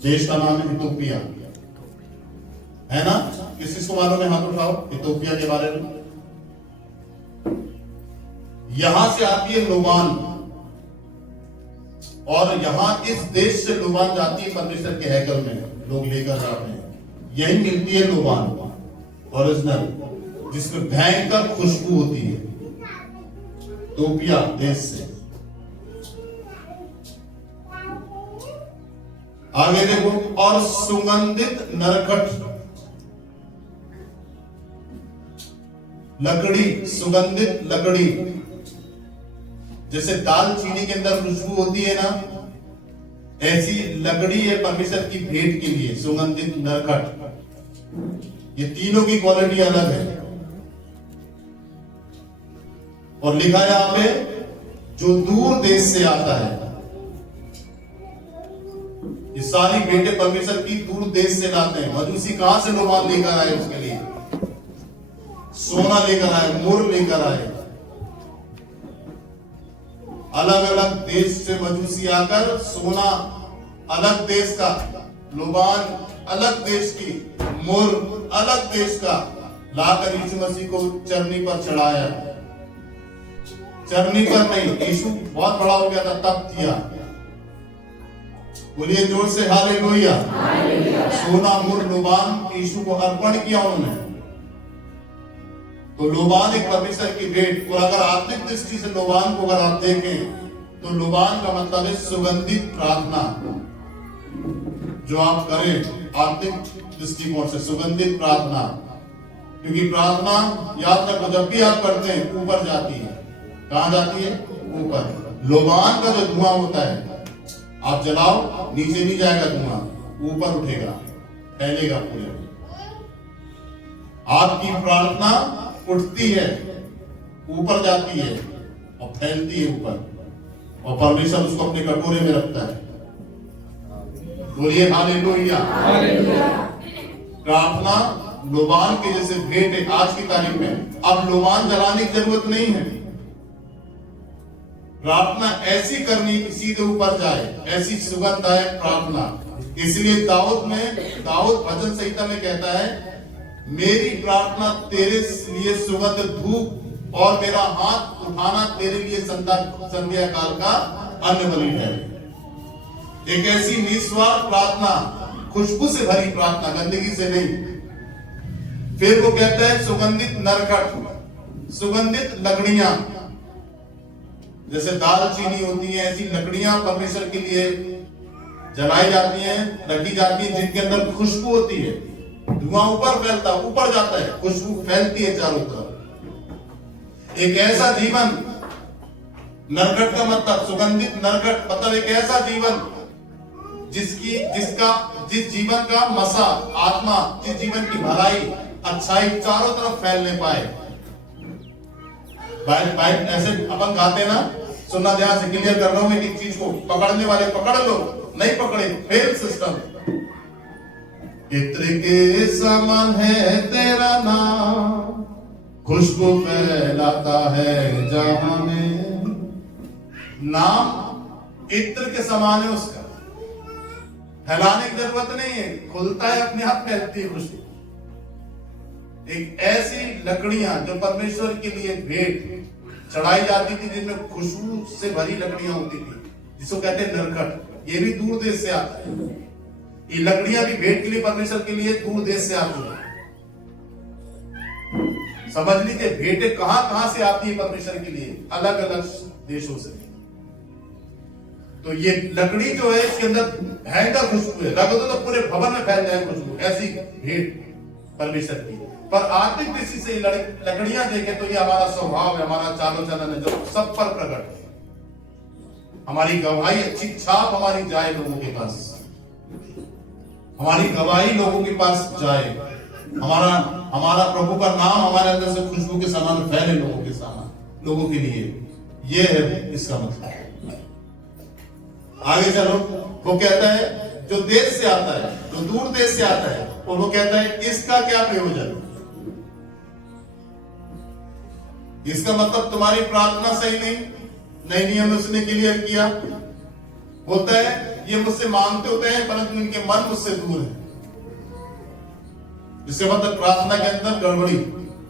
देश का नाम है इथोपिया, है ना? किसको मालूम है? हाथ उठाओ इथोपिया के बारे में। यहां से आती है लोबान, और यहां इस देश से लोबान जाती है परमेश्वर के हैकल में, लोग लेकर जाते हैं। यही मिलती है लोबान ओरिजिनल, जिसमें भयंकर खुशबू होती है, इथोपिया देश से। आगे देखो, और सुगंधित नरकट लकड़ी, सुगंधित लकड़ी, जैसे दाल चीनी के अंदर खुशबू होती है ना, ऐसी लकड़ी है परमेश्वर की भेंट के लिए, सुगंधित नरकट। ये तीनों की क्वालिटी अलग है। और लिखा है यहां पे, जो दूर देश से आता है। ये सारी भेंटें परमेश्वर की दूर देश से लाते हैं। मजूसी कहां से लोबान लेकर आए? उसके लिए सोना लेकर आए, मुर लेकर आए। अलग अलग देश से मजूसी आकर सोना अलग देश का, लोबान अलग देश की, मुर अलग देश का लाकर यीशु मसीह को चरनी पर चढ़ाया। चरनी पर नहीं, यीशु बहुत बड़ा हो गया था तब किया। बोलिए जोर से हालेलुया। सोना मुर लोबान यीशु को अर्पण किया उन्होंने। तो लोबान एक परमेश्वर की भेंट। और अगर आत्मिक दृष्टि से लोबान को अगर आप देखें तो लोबान का मतलब है सुगंधित प्रार्थना, जो आप करें आत्मिक दृष्टिकोण से, सुगंधित प्रार्थना। क्योंकि प्रार्थना याद रखो, जब भी आप करते हैं ऊपर जाती है। कहां जाती है? ऊपर। लोबान का जो धुआं होता है, आप जलाओ, नीचे नहीं जाएगा धुआं, ऊपर उठेगा, फैलेगा पूरे। आपकी प्रार्थना उठती है, ऊपर जाती है और फैलती है ऊपर, और परमेश्वर उसको अपने कटोरे में रखता है। बोलिए हालेलुया। प्रार्थना लोबान के जैसे भेंट है आज की तारीख में। अब लोबान जलाने की जरूरत नहीं है। प्रार्थना ऐसी करनी कि सीधे ऊपर जाए, ऐसी सुगंधदायक प्रार्थना। इसलिए दाऊद भजन संहिता में कहता है, मेरी प्रार्थना तेरे लिए सुगंध धूप और मेरा हाथ उठाना तेरे लिए संध्या काल का अन्न बलि है। एक ऐसी निस्वार्थ प्रार्थना, खुशबू से भरी प्रार्थना, गंदगी से नहीं। फिर वो कहता है सुगंधित नरकट, सुगंधित लकड़ियां, जैसे दाल चीनी होती है, ऐसी लकड़ियां परमेश्वर के लिए जलाई जाती हैं, रखी जाती हैं, जिनके अंदर खुशबू होती है। धुआं ऊपर फैलता, ऊपर जाता है, खुशबू फैलती है चारों तरफ। एक ऐसा जीवन, नरकट का मतलब सुगंधित नरकट, मतलब एक ऐसा जीवन जिस जीवन का मसा, आत्मा, जिस जीवन की भलाई, अच्छाई चारों तरफ फैलने पाए। बाइक ऐसे अपन गाते ना, सुनना ध्यान से, क्लियर कर रहा हूं मैं, एक चीज को पकड़ने वाले पकड़ लो, नहीं पकड़े फेल सिस्टम। इत्र के समान है तेरा नाम, खुशबू फैलाता है जहां में। नाम इत्र के समान है, उसका फैलाने की जरूरत नहीं है, खुलता है अपने आप, फैलती है खुशबू। एक ऐसी लकड़ियां जो परमेश्वर के लिए भेंट चढ़ाई जाती थी, जिनमें खुशबू से भरी लकड़ियां होती थी, जिसको कहते हैं नरकट। ये भी दूर देश से आता है। ये लकड़ियां भी भेंट के लिए, परमेश्वर के लिए दूर देश से आती है। समझ लीजिए भेंटें कहां कहां से आती है परमेश्वर के लिए, अलग अलग देशों से। तो ये लकड़ी जो है इसके अंदर भयंकर खुशबू है, रख दो तो पूरे भवन में फैल जाए खुशबू, ऐसी भेंट परमेश्वर की। पर आत्मिक दृष्टि से लकड़ियां देखें तो ये हमारा स्वभाव है, हमारा चालो चलन है, जो सब पर प्रकट है। हमारी गवाही, अच्छी छाप हमारी जाए लोगों के पास, हमारी गवाही लोगों के पास जाए, हमारा प्रभु का नाम हमारे अंदर से खुशबू के समान फैले लोगों के लिए। ये है इसका मतलब। आगे चलो, वो कहता है जो देश से आता है, जो दूर देश से आता है, और वो कहता है इसका क्या प्रयोजन। इसका मतलब तुम्हारी प्रार्थना सही नहीं, नए नियम उसने क्लियर किया होता है, ये मुझसे मांगते होते हैं परंतु इनके मन मुझसे दूर है। इसका मतलब प्रार्थना के अंदर गड़बड़ी,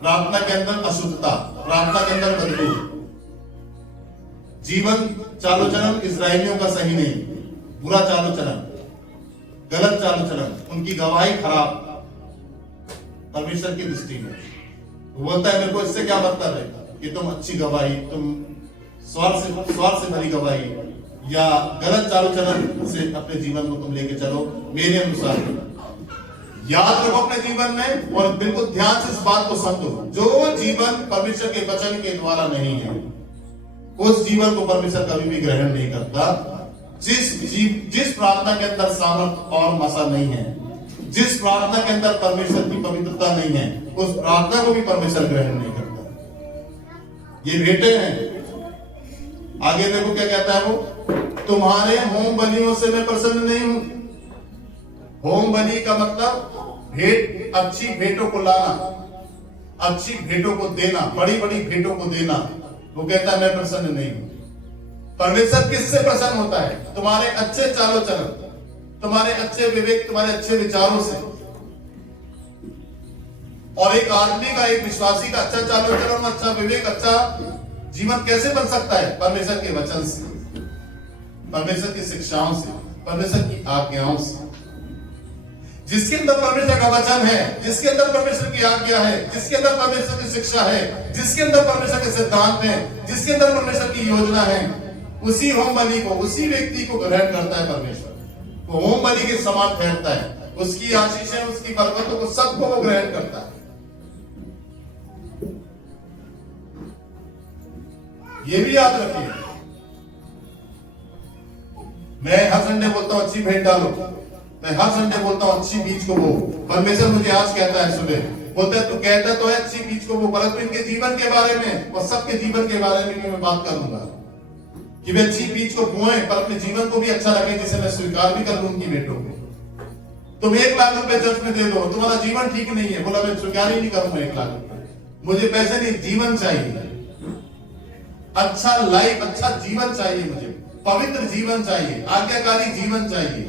प्रार्थना के अंदर अशुद्धता, प्रार्थना के अंदर बदबू, जीवन चालो चलन इस्राएलियों का सही नहीं, बुरा चालो चलन, गलत चालो चलन, उनकी गवाही खराब परमेश्वर की दृष्टि में। वो बोलता है मेरे को इससे क्या मतलब है कि तुम अच्छी गवाही, तुम स्वार्थ से भरी गवाही या गलत चालो चलन से अपने जीवन को तुम लेके चलो मेरे अनुसार। याद रखो अपने जीवन में, और बिल्कुल ध्यान से इस बात को समझो, जो जीवन परमेश्वर के वचन के द्वारा नहीं है उस जीवन को परमेश्वर कभी भी ग्रहण नहीं करता। जिस प्रार्थना के अंदर सामर्थ और मसा नहीं है, जिस प्रार्थना के अंदर परमेश्वर की पवित्रता नहीं है, उस प्रार्थना को भी परमेश्वर ग्रहण नहीं करता। ये बेटे हैं। आगे देखो क्या कहता है वो, तुम्हारे होम बलियों से मैं प्रसन्न नहीं हूं। होम बलि का मतलब भेंट, अच्छी भेंटों को लाना, अच्छी भेंटों को देना, बड़ी बड़ी भेंटों को देना। वो कहता है मैं प्रसन्न नहीं हूं। परमेश्वर किससे प्रसन्न होता है? तुम्हारे अच्छे चालो चलन, तुम्हारे अच्छे विवेक, तुम्हारे अच्छे विचारों से। और एक आदमी का, एक विश्वासी का अच्छा चालो चलन, अच्छा विवेक, अच्छा जीवन कैसे बन सकता है? परमेश्वर के वचन से, परमेश्वर की शिक्षाओं से, परमेश्वर की आज्ञाओं से। जिसके अंदर परमेश्वर का वचन है, जिसके अंदर परमेश्वर की आज्ञा है, जिसके अंदर परमेश्वर की शिक्षा है, जिसके अंदर परमेश्वर के सिद्धांत हैं, जिसके अंदर परमेश्वर की योजना है, उसी होम बलि को, उसी व्यक्ति को ग्रहण करता है परमेश्वर। वो होम बलि के समान ठहरता है, उसकी आशीषें, उसकी बरकतों को, सबको वो ग्रहण करता है। ये भी याद रखिए। मैं हर संडे बोलता हूं अच्छी भेंट डालो, मैं हर संडे बोलता हूं अच्छी बीज को बो। परमेश्वर मुझे आज कहता है सुबह, बोलता है तू कहता तो है अच्छी बीज को बो, परंतु इनके जीवन के बारे में और सबके जीवन के बारे में मैं बात करूंगा कि वे अच्छी बीज को बोएं पर अपने जीवन को भी अच्छा रखें, जिसे मैं स्वीकार भी कर लूं उनकी बेटों को। तुम 1 लाख रुपए चर्च में दे दो, तुम्हारा जीवन ठीक नहीं है, बोला मैं स्वीकार ही नहीं करूंगा 1 लाख रुपए, मुझे पैसे नहीं, जीवन चाहिए, अच्छा लाइफ, अच्छा जीवन चाहिए, मुझे पवित्र जीवन चाहिए, आज्ञाकारी जीवन चाहिए,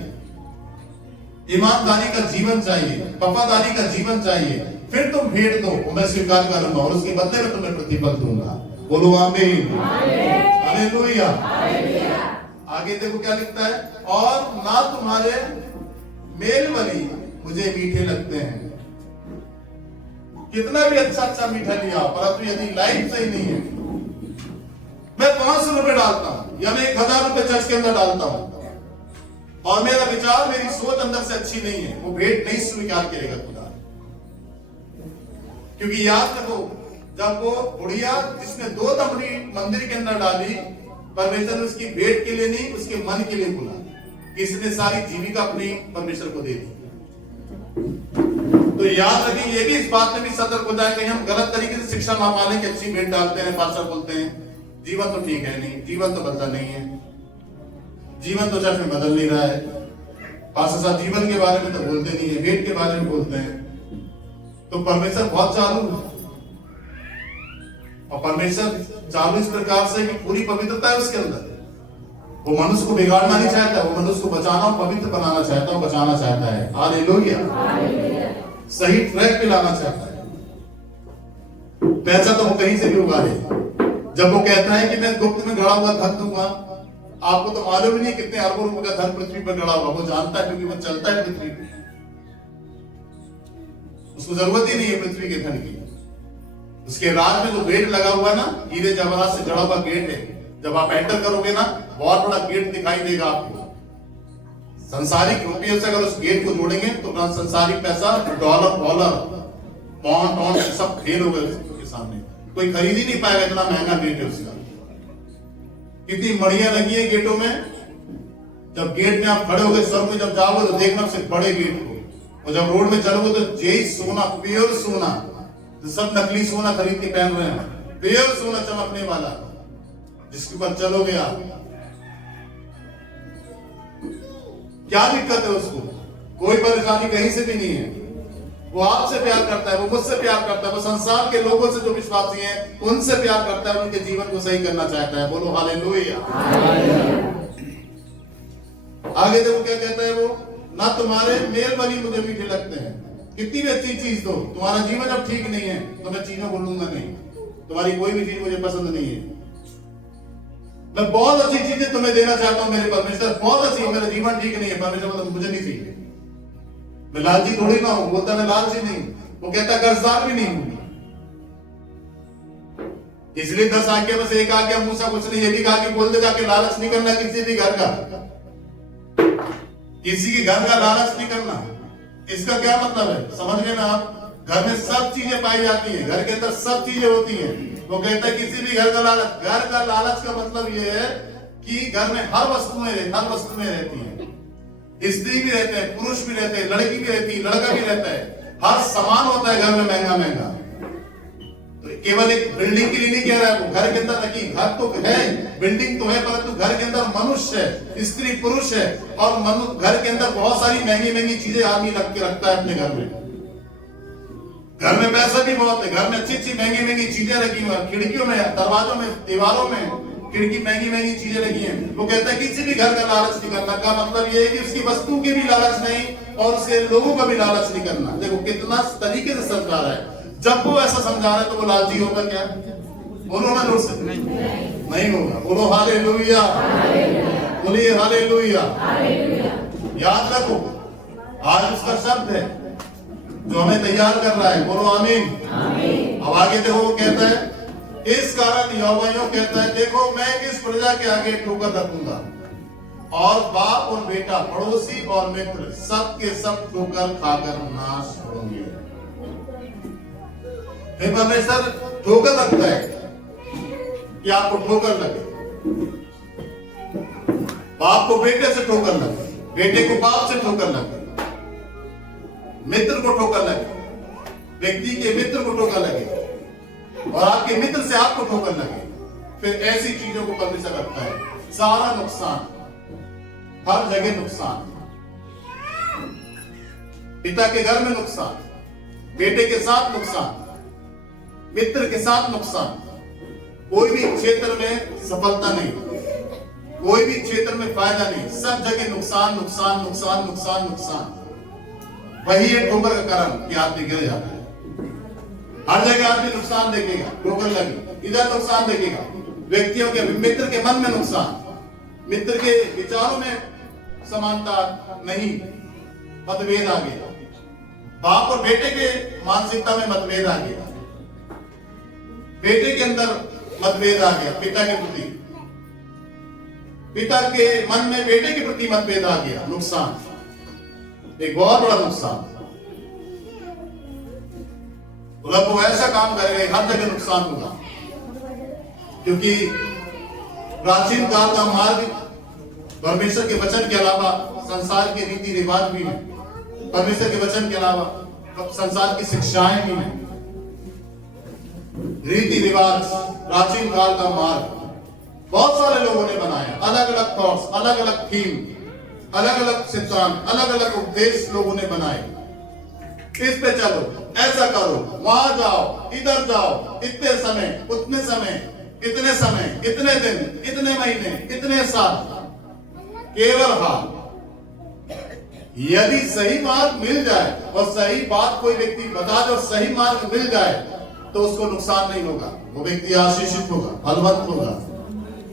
ईमानदारी का जीवन चाहिए, वफादारी का जीवन चाहिए। फिर तुम भेंट दो, मैं स्वीकार करूंगा और उसके बदले में तुम्हें प्रतिफल दूंगा। बोलो आमीन, हालेलुया। आगे देखो क्या लिखता है, और ना तुम्हारे मेल बलि मुझे मीठे लगते हैं। कितना भी अच्छा मीठा लिया, परंतु यदि लाइफ सही नहीं है, मैं 500 रुपए डालता हूं या मैं 1000 रुपए चर्च के अंदर डालता हूं और मेरा विचार, मेरी सोच अंदर से अच्छी नहीं है, वो भेंट नहीं स्वीकार करेगा खुदा। क्योंकि याद रखो, जब वो बुढ़िया जिसने 2 दमड़ी मंदिर के अंदर डाली, परमेश्वर ने उसकी भेंट के लिए नहीं, उसके मन के लिए बोला कि इसने सारी जीविका अपनी परमेश्वर को दे दी। तो याद रखें, ये भी इस बात में भी सतर्क हो जाए कि हम गलत तरीके से शिक्षा ना पालें कि अच्छी भेंट डालते हैं, पास्टर बोलते हैं, जीवन तो ठीक है नहीं, जीवन तो बदला नहीं है, जीवन तो चर्च में बदल नहीं रहा है, पास्टर साहब जीवन के बारे में तो बोलते नहीं है, भेंट के बारे में बोलते हैं। तो परमेश्वर बहुत चालू है, और परमेश्वर चालू इस प्रकार से कि पूरी पवित्रता है उसके अंदर। वो मनुष्य को बिगाड़ना नहीं चाहता, वो मनुष्य को बचाना और पवित्र बनाना चाहता है, बचाना चाहता है। हालेलुया, सही ट्रैक पे लाना चाहता है। पैसा तो वो कहीं से भी उगाड़े। जब वो कहता है कि मैं गुप्त में गड़ा हुआ धन दूंगा, आपको तो मालूम ही नहीं कितने अरबों रुपए का धन पृथ्वी पर गड़ा हुआ, वो जानता है क्योंकि वो चलता है पृथ्वी पे, उसको जरूरत ही नहीं है पृथ्वी के धन की। उसके राज में जो गेट लगा हुआ ना, हीरे जवाहरात से जड़ा हुआ गेट है, जब आप एंटर करोगे ना बहुत बड़ा गेट दिखाई देगा आपको। संसारिक रुपये से अगर उस गेट को जोड़ेंगे तो संसारिक पैसा, डॉलर पाउंड सब फेल हो गए उसके सामने, कोई खरीद ही नहीं पाएगा, इतना महंगा गेट है उसका। कितनी मड़ियां लगी है गेटों में, जब गेट में आप खड़े हो गए स्वर्ग में जब जाओगे तो देखना सिर्फ बड़े गेट को, और जब रोड में चलोगे तो जय सोना, प्योर सोना, तो सब नकली सोना खरीद के पहन रहे हैं, प्योर सोना चमकने वाला, जिसके ऊपर चलोगे आप, क्या दिक्कत है उसको? कोई परेशानी कहीं से भी नहीं है। वो आपसे प्यार करता है, वो मुझसे प्यार करता है, वो संसार के लोगों से जो विश्वासी हैं उनसे प्यार करता है, उनके जीवन को सही करना चाहता है। बोलो हालेलुया। आगे देखो क्या कहता है वो, ना तुम्हारे मेल बनी मुझे मीठे लगते हैं। कितनी भी अच्छी चीज दो, तुम्हारा जीवन जब ठीक नहीं है तो मैं चीजों को लूंगा नहीं, तुम्हारी कोई भी चीज मुझे पसंद नहीं है। मैं बहुत अच्छी चीजें तुम्हें देना चाहता हूं मेरे परमेश्वर, बहुत अच्छी, मेरा जीवन ठीक नहीं है परमेश्वर, मतलब मुझे नहीं चाहिए। मैं लालची थोड़ी ना हूं, बोलता मैं लालची नहीं, वो कहता कर्जदार भी नहीं हूं। इसलिए 10 आज्ञा में से एक आज्ञा मूसा कुछ नहीं, ये भी कहा कि बोल दे जाके लालच नहीं करना किसी भी घर का, किसी के घर का लालच नहीं करना। इसका क्या मतलब है समझ गए ना आप? घर में सब चीजें पाई जाती हैं, घर के अंदर सब चीजें होती हैं। वो कहता है किसी भी घर का लालच, घर का लालच का मतलब ये है कि घर में हर वस्तु में रहती है, स्त्री भी रहते हैं, पुरुष भी रहते हैं, लड़की भी रहती है, लड़का भी रहता है, हर सामान होता है घर में महंगा महंगा। तो केवल एक बिल्डिंग के लिए नहीं कह रहा है वो, घर के अंदर रखी, घर तो है, बिल्डिंग तो है, परंतु घर के अंदर मनुष्य है, स्त्री पुरुष है, और घर के अंदर बहुत सारी महंगी महंगी चीजें आदमी रख के रखता है अपने घर में। घर में पैसा भी बहुत है, घर में अच्छी अच्छी महंगी महंगी चीजें रखी हुई, खिड़कियों में, दरवाजों में, दीवारों में खिड़की महंगी महंगी चीजें लगी हैं। वो कहता है किसी भी घर का लालच नहीं करना, का मतलब ये है कि उसकी वस्तु के भी लालच नहीं और उसके लोगों का भी लालच नहीं करना। देखो कितना तरीके से समझा रहा है। जब वो ऐसा समझा रहा है तो वो लालची होगा क्या? बोलो ना जोर से, नहीं होगा। बोलो हालेलुया, बोलिए हालेलुया। याद रखो आज उसका शब्द है जो हमें तैयार कर रहा है। बोलो आमीन। अब आगे देखो वो कहता है, इस कारण यहोवा यूं कहता है, देखो मैं किस प्रजा के आगे ठोकर रखूंगा, और बाप और बेटा, पड़ोसी और मित्र सब के सब ठोकर खाकर नाश होंगे। परमेश्वर ठोकर रखता है कि आपको ठोकर लगे, बाप को बेटे से ठोकर लगे, बेटे को बाप से ठोकर लगे, मित्र को ठोकर लगे, व्यक्ति के मित्र को ठोकर लगे, और आपके मित्र से आपको ठोकर लगे। फिर ऐसी चीजों को परमेश्वर रखता है, सारा नुकसान, हर जगह नुकसान, पिता के घर में नुकसान, बेटे के साथ नुकसान, मित्र के साथ नुकसान, कोई भी क्षेत्र में सफलता नहीं, कोई भी क्षेत्र में फायदा नहीं, सब जगह नुकसान नुकसान नुकसान नुकसान नुकसान। वही है ठोकर का कारण कि आदमी गिर जाता है। हर जगह आदमी नुकसान देखेगा, ठोकर लगी, इधर नुकसान देखेगा, व्यक्तियों के, मित्र के मन में नुकसान, मित्र के विचारों में समानता नहीं, मतभेद आ गया, बाप और बेटे के मानसिकता में मतभेद आ गया, बेटे के अंदर मतभेद आ गया, पिता के प्रति, पिता के मन में बेटे के प्रति मतभेद आ गया, नुकसान, एक बहुत बड़ा नुकसान। प्रभु वो ऐसा काम करेगा, हर जगह नुकसान होगा, क्योंकि प्राचीन काल का मार्ग परमेश्वर के वचन के अलावा संसार के रीति रिवाज भी है, परमेश्वर के वचन के अलावा संसार की शिक्षाएं भी हैं, रीति रिवाज, प्राचीन काल का मार्ग बहुत सारे लोगों ने बनाया, अलग अलग थॉट्स, अलग अलग थीम, अलग अलग सिद्धांत, अलग अलग उपदेश लोगों ने बनाए। इस पे चलो, ऐसा करो, वहां जाओ, इधर जाओ, इतने समय, उतने समय, इतने समय, इतने दिन, इतने महीने, इतने साल, केवल हाल। यदि सही मार्ग मिल जाए और सही बात कोई व्यक्ति बता दे और सही मार्ग मिल जाए तो उसको नुकसान नहीं होगा, वो व्यक्ति आशीषित होगा, फलवंत होगा।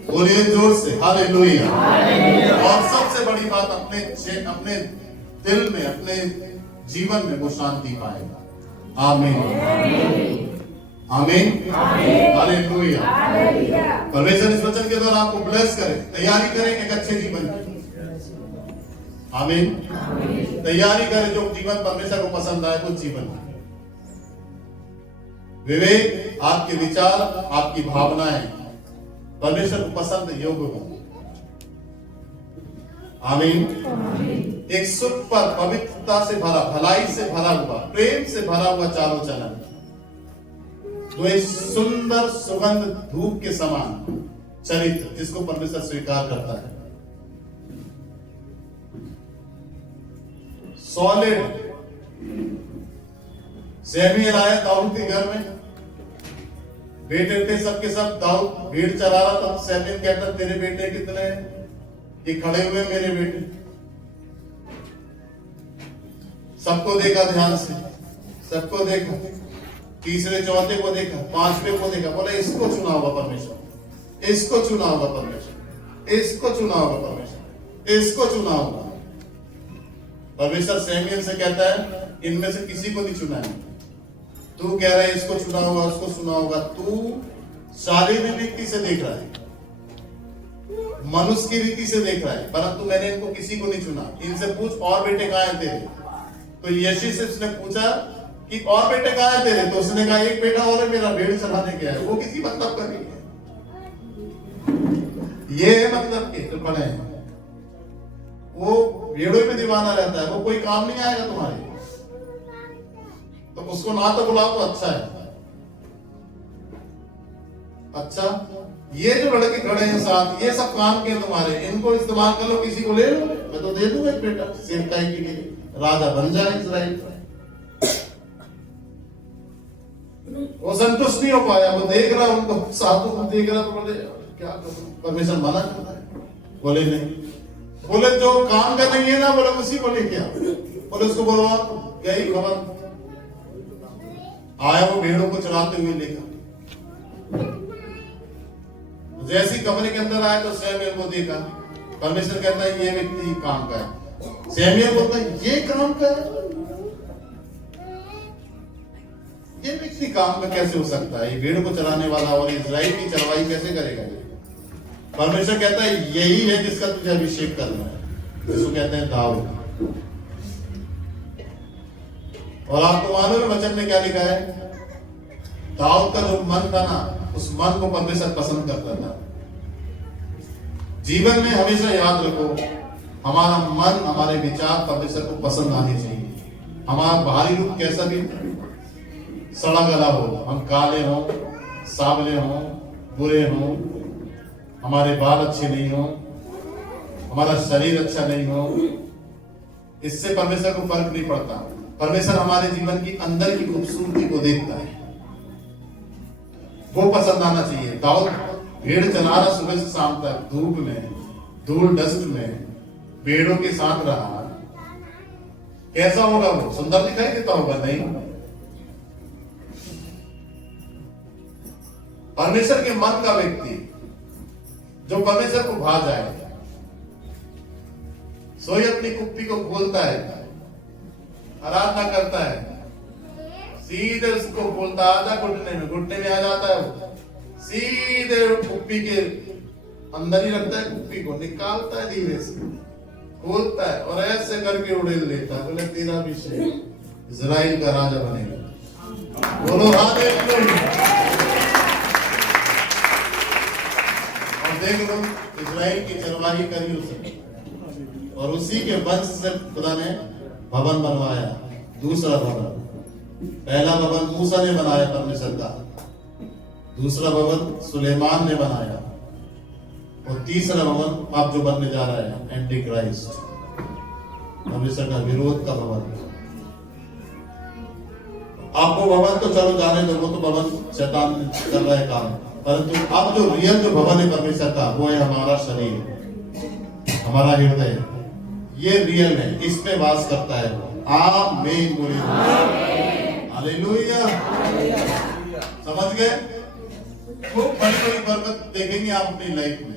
बोलिए जोर से हालेलुया। और सबसे बड़ी बात अपने दिल में, अपने जीवन में वो शांति पाएगा। आमीन आमीन हालेलुया। परमेश्वर इस वचन के द्वारा आपको ब्लेस करे, तैयारी करें एक अच्छे जीवन की। आमीन। तैयारी करें जो जीवन परमेश्वर को पसंद आए वो जीवन। विवेक, आपके विचार, आपकी भावनाएं परमेश्वर को पसंद योग्य हो। आमीन। एक सुख पर पवित्रता से भरा, भलाई से भरा हुआ, प्रेम से भरा हुआ चालों चलन, तो एक सुंदर सुगंध धूप के समान चरित्र जिसको परमेश्वर स्वीकार करता है। सॉलिड। सैमुएल आया दाऊद के घर में, बेटे थे सबके सब, दाऊद भेड़ चरा रहा था। सैमुएल कहता तेरे बेटे कितने हैं? ये खड़े हुए मेरे बेटे। सबको देखा ध्यान से, सबको देखा, तीसरे चौथे को देखा, पांचवे को देखा, बोला इसको चुना होगा परमेश्वर, इसको चुना होगा परमेश्वर, इसको चुना होगा परमेश्वर, इसको चुना होगा। परमेश्वर सैमुएल से कहता है इनमें से किसी को नहीं चुना है। तू कह रहा है इसको चुना होगा, उसको चुना होगा। तू शारीरिक रीति से देख रहा है, मनुष्य की रीति से देख रहा है, परंतु मैंने इनको किसी को नहीं चुना। इनसे पूछ और बेटे कहाँ हैं तेरे? तो यीशु से उसने पूछा कि और बेटे कहाँ हैं तेरे? तो उसने कहा एक बेटा और है मेरा, भेड़ चराने गया है। वो किसी मतलब का नहीं है, ये मतलब के तो खड़े हैं, वो भेड़ों में दीवाना रहता है, वो कोई काम नहीं आएगा तुम्हारे, तो उसको ना तो बुलाओ तो अच्छा है। अच्छा, ये जो लड़के खड़े हैं साथ, ये सब काम के तुम्हारे, इनको इस्तेमाल कर लो, किसी को ले लो, मैं तो दे दूंगा एक बेटा सेवकाई के लिए, राजा बन जाए इस्राइल। वो संतुष्ट नहीं हो पाया, वो देख रहा उनको साधु को देख रहा, तो बोले क्या करूं? परमेश्वर मना करता है, बोले नहीं, बोले जो काम करेंगे ना, बोले उसी को लेके आओ, बोले उसको बोलवा। गई खबर, आया वो भेड़ों को चलाते हुए लेकर। जैसी कमरे के अंदर आया तो सैमुएल को देखा, परमेश्वर कहता है ये व्यक्ति काम का है। सैमुएल बोलता है ये काम का है, ये व्यक्ति काम में कैसे हो सकता है? ये भेड़ को चलाने वाला और इजराइल की चरवाई कैसे करेगा? परमेश्वर कहता है यही है जिसका तुझे अभिषेक करना है, जिसको कहते हैं दाऊद। और आपको मालूम है वचन में क्या लिखा है? दाऊद का जो मन था ना, उस मन को परमेश्वर पसंद करता था। जीवन में हमेशा याद रखो, हमारा मन, हमारे विचार परमेश्वर को पसंद आने चाहिए। हमारा बाहरी रूप कैसा भी सड़ा गला हो, हम काले हों, सावले हों, बुरे हों, हमारे बाल अच्छे नहीं हो, हमारा शरीर अच्छा नहीं हो, इससे परमेश्वर को फर्क नहीं पड़ता। परमेश्वर हमारे जीवन की अंदर की खूबसूरती को देखता है, वो पसंद आना चाहिए। दाऊद भेड़ चला रहा सुबह से शाम तक, धूप में, धूल डस्ट में भेड़ों के साथ रहा। कैसा होगा वो? सुंदर दिखाई देता होगा? नहीं। परमेश्वर के मन का व्यक्ति जो परमेश्वर को भा जाए, सोई अपनी कुप्पी को खोलता है, आराधना करता है, सीधे उसको खोलता, आजा घुटने में आ जाता है, वो सीधे कुप्पी के अंदर ही रखता है, कुप्पी को निकालता है, धीरे से खोलता है और ऐसे करके उड़ेल लेता है। बोले तेरा अभिषेक इजराइल का राजा बनेगा। बोलो हालेलुया। और देख लो इजराइल की चरवाही करी उसने, और उसी के वंश से खुदा ने भवन बनवाया। दूसरा भवन, पहला भवन मूसा ने बनाया परमेश्वर का, दूसरा भवन सुलेमान ने बनाया, और तीसरा भवन आप जो बनने जा रहा है एंटी क्राइस्ट, परमेश्वर का विरोध का भवन। आपको भवन तो चलो जाने दो, वो तो भवन शैतान कर रहा है काम, परंतु अब जो रियल जो भवन है परमेश्वर का, वो है हमारा शरीर, हमारा हृदय। ये रियल है, इसमें वास करता है वो। आमीन बोलिए, हालेलुया। समझ गए? खूब बड़ी बड़ी बरकत देखेंगे आप अपनी लाइफ में।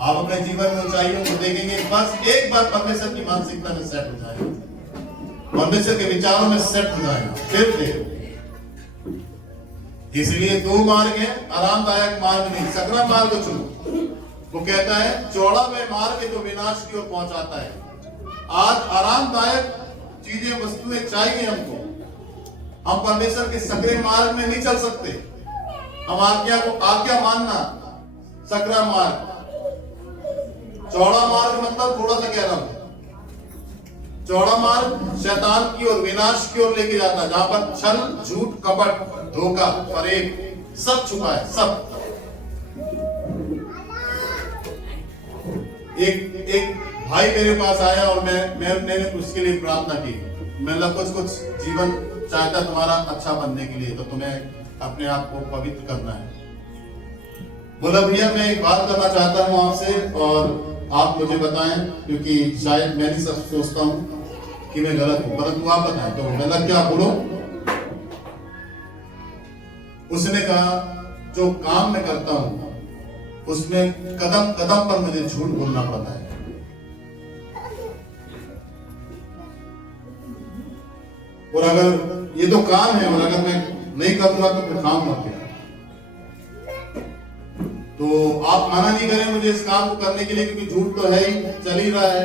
आप अपने जीवन में ऊंचाइयों को देखेंगे, बस एक बार परमेश्वर की मानसिकता में सेट हो जाएगा, परमेश्वर के विचारों में सेट हो जाएगा, फिर देखो। इसलिए दो मार्ग है, आरामदायक मार्ग नहीं, सकरा मार्ग चुनो। वो कहता है चौड़ा वह मार्ग जो विनाश की ओर पहुंचाता है। आज आरामदायक चीजें वस्तुएं चाहिए हमको, हम परमेश्वर के सकरे मार्ग में नहीं चल सकते। हम आज्ञा मानना सकरा मार्ग, चौड़ा मार्ग मतलब थोड़ा सा कह रहा हूं, चौड़ा मार्ग शैतान की ओर, विनाश की ओर लेके जाता है, जहां पर छल, झूठ, कपट, धोखा, फरेब सब छुपा है, सब। एक भाई मेरे पास आया और मैंने उसके लिए प्रार्थना की। मैंने कुछ जीवन चाहता तुम्हारा अच्छा बनने के लिए, तो तुम्हें अपने आप को पवित्र करना है। बोला भैया मैं एक बात करना चाहता हूं आपसे और आप मुझे बताएं, क्योंकि शायद मैं भी सब सोचता हूं कि मैं गलत हूं, परंतु आप बताएं। तो गलत क्या बोलो? उसने कहा जो काम मैं करता हूं उसमें कदम कदम पर मुझे झूठ बोलना पड़ता है। और अगर ये तो काम है, और अगर मैं नहीं करूंगा तो फिर काम मत गया। तो आप मना नहीं करें मुझे इस काम को करने के लिए, क्योंकि झूठ तो है ही, चल ही रहा है।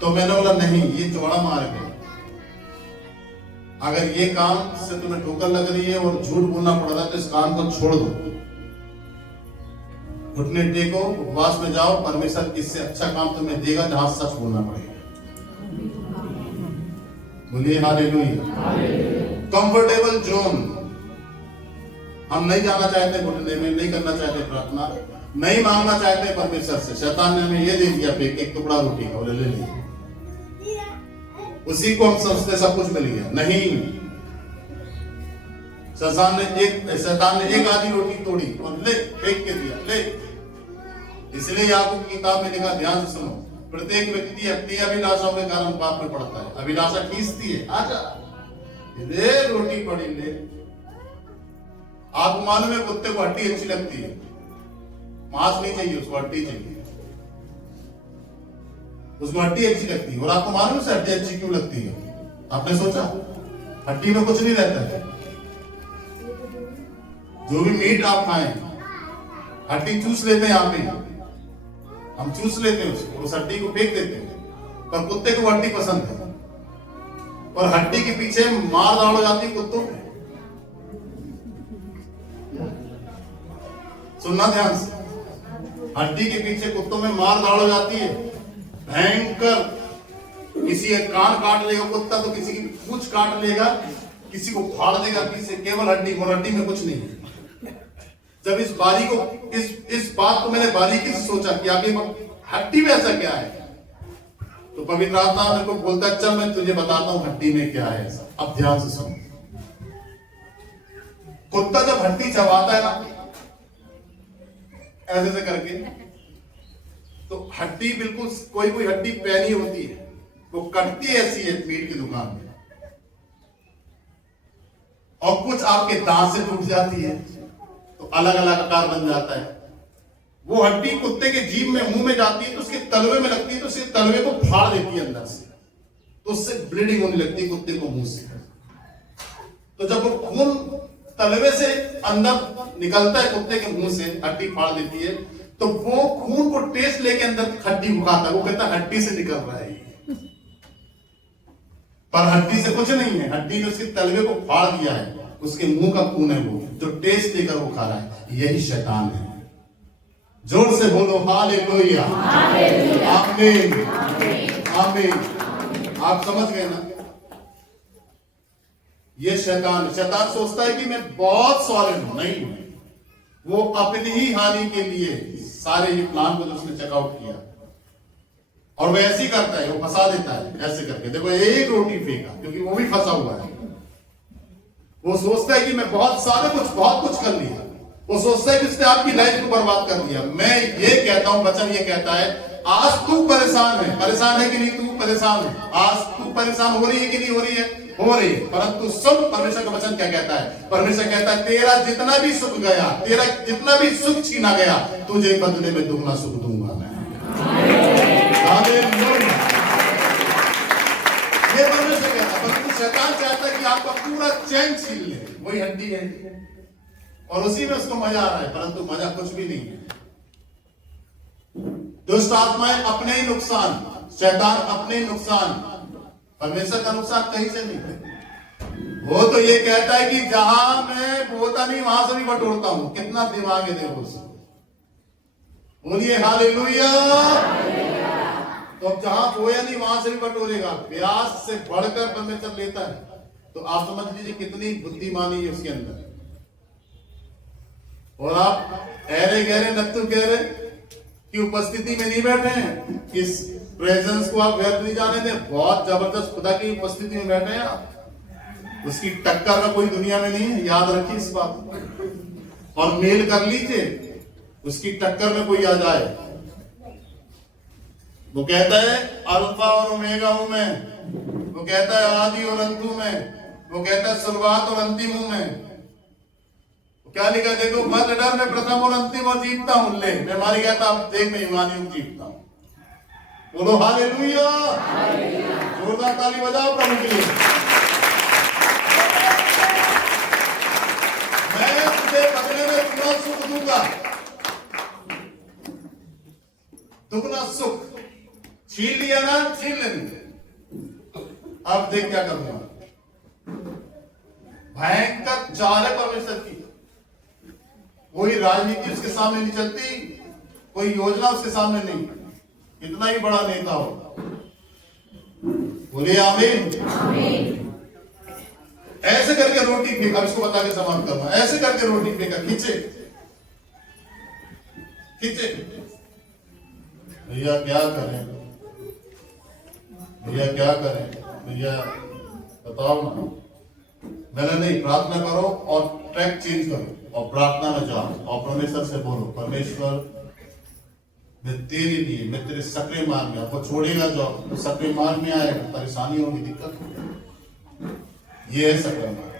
तो मैंने बोला नहीं, ये चौड़ा मार्ग है, अगर ये काम से तुम्हें ठोकर लग रही है और झूठ बोलना पड़ रहा है तो इस काम को छोड़ दो, घुटने टेको, उपवास में जाओ, परमेश्वर इससे अच्छा काम तुम्हें देगा जहां सच बोलना पड़ेगा। बोलिए हालेलुया। कंफर्टेबल जोन, हम नहीं जाना चाहते घुटने में, नहीं करना चाहते प्रार्थना, नहीं मांगना चाहते परमेश्वर से। शैतान ने हमें ये दे दिया फेंक, एक टुकड़ा रोटी का, बोले ले लीजिए, उसी को हम समझते सब कुछ मिल गया। नहीं, शैतान ने एक आधी रोटी तोड़ी और ले फेंक के दिया, ले। इसलिए याकूब की किताब में लिखा, ध्यान से सुनो, प्रत्येक व्यक्ति अपनी अभिलाषाओं के कारण पाप में पड़ता है। अभिलाषा खींचती है, आजा ले रोटी पड़ी ले। आपको मालूम है कुत्ते को हड्डी अच्छी लगती है, मांस नहीं चाहिए उसको, हड्डी चाहिए, उसको हड्डी अच्छी लगती है। और आपको मालूम है हड्डी अच्छी क्यों लगती है? आपने सोचा? हड्डी में कुछ नहीं रहता है। जो भी मीट आप खाएं, हड्डी चूस लेते हैं, आप ही हम चूस लेते हैं उसको, उस हड्डी को फेंक देते हैं। पर कुत्ते को हड्डी पसंद है, और हड्डी के पीछे मार दाड़ हो जाती है कुत्तों में। सुनना ध्यान से, हड्डी के पीछे कुत्तों में मार दाड़ हो जाती है भयंकर। किसी का कान काट लेगा कुत्ता, तो किसी की पूंछ काट लेगा, किसी को फाड़ देगा पीछे, केवल हड्डी, और हड्डी में कुछ नहीं है। जब इस बात को मैंने बारीकी से सोचा कि आगे हड्डी में ऐसा क्या है, तो पवित्र आत्मा मेरे को बोलता है चल मैं तुझे बताता हूं हड्डी में क्या है ऐसा। अब ध्यान से सुनो, कुत्ता जब हड्डी चबाता है ना ऐसे करके, तो हड्डी बिल्कुल कोई हड्डी पैनी होती है, वो कटती ऐसी है मीट की दुकान में, और कुछ आपके दांत से टूट जाती है, तो अलग अलग आकार बन जाता है। वो हड्डी कुत्ते के जीभ में, मुंह में जाती है, तो उसके तलवे में लगती है, तो उसके तलवे को फाड़ देती है अंदर से, तो उससे ब्लीडिंग होने लगती है कुत्ते को मुंह से। तो जब वो खून तलवे से अंदर निकलता है कुत्ते के मुंह से, हड्डी फाड़ देती है, तो वो खून को टेस्ट लेके अंदर हड्डी को खाता है, वो कहता है हड्डी से निकल रहा है, पर हड्डी से कुछ नहीं है, हड्डी ने उसके तलवे को फाड़ दिया है, उसके मुंह का खून है वो, जो टेस्ट लेकर वो खा रहा है। यही शैतान है। जोर से बोलो हालेलुया, आमीन, आमीन। आप समझ गए ना? ये शैतान सोचता है कि मैं बहुत सॉलिड हूं, नहीं हूं। वो अपनी ही हानि के लिए सारे ये प्लान को जो उसने चेकआउट किया, और वो ऐसे ही करता है, वो फंसा देता है ऐसे करके। देखो एक रोटी फेंका, क्योंकि वो भी फंसा हुआ है। वो सोचता है कि मैं बहुत कुछ कर लिया, वो सोचता है कि उसने आपकी लाइफ को बर्बाद कर दिया। मैं ये कहता हूं, वचन ये कहता है, आज तू परेशान है कि नहीं? तू परेशान है, आज तू परेशान हो रही है कि नहीं हो रही है? हो रही है, परंतु सुन परमेश्वर का वचन क्या कहता है? परमेश्वर कहता है तेरा जितना भी सुख गया, तेरा जितना भी सुख छीना गया, तुझे बदले में दुगना सुख दूंगा मैं। हालेलुया। ये परमेश्वर कहता है, परंतु शैतान चाहता है कि आपका पूरा चैन छीन ले। वही हड्डी है और उसी में उसको मजा आ रहा है, परंतु मजा कुछ भी नहीं है। दुष्ट आत्माएं अपने ही नुकसान, शैतान अपने ही नुकसान, परमेश्वर का नुकसान कहीं से नहीं है। वो तो ये कहता है कि जहां मैं बोता नहीं वहां से भी बटोरता हूं। कितना दिमाग है देखो उसको। बोलिए हालेलुया। तो अब जहां बोया नहीं वहां से भी बटोरेगा। व्यास से बढ़कर परमेश्वर लेता है। तो आप समझ लीजिए कितनी बुद्धिमानी है उसके अंदर। और आप ऐरे गहरे नत्तु गहरे की उपस्थिति में नहीं बैठे हैं, इस प्रेजेंस को आप व्यर्थ नहीं जाने दें। बहुत जबरदस्त खुदा की उपस्थिति में बैठे हैं आप। उसकी टक्कर का कोई दुनिया में नहीं है, याद रखिए इस बात को। और मेल कर लीजिए, उसकी टक्कर में कोई आ जाए। वो कहता है अल्फा और ओमेगा हूं मैं। वो कहता है आदि और अंत हूं मैं। वो कहता है शुरुआत और अंतिम हूं मैं। क्या लिखा देखो, मत डर, मैं प्रथम और अंतिम और जीतता हूं। ले मैं मारी गया था, अब देख मैं ईमानी हूं, जीतता हूं। बोलो हालेलुया। जोरदार ताली बजाओ प्रभु के लिए। मैं तुझे बदले में दुगना सुख दूंगा। दुगना सुख छीन लिया ना, छीन लेंगे। अब देख क्या करूंगा। भयंकर चाल है परमेश्वर की। कोई राजनीति उसके सामने नहीं चलती, कोई योजना उसके सामने नहीं। कितना ही बड़ा नेता हो। बोलिए आमीन। ऐसे करके रोटी फेंका, इसको बता के समाप्त करना। ऐसे करके रोटी फेंका, खींचे खींचे। भैया क्या करें, भैया क्या करें, भैया बताओ ना। मैंने नहीं, प्रार्थना करो और ट्रैक चेंज करो और प्रार्थना में जाओ और परमेश्वर से बोलो, परमेश्वर मैं तेरे लिए, मैं तेरे सक्रिय मार्ग में, आपको छोड़ेगा जो तो सक्रिय मार्ग में आएगा, परेशानी होगी, दिक्कत होगी। ये है सक्रिय मार्ग।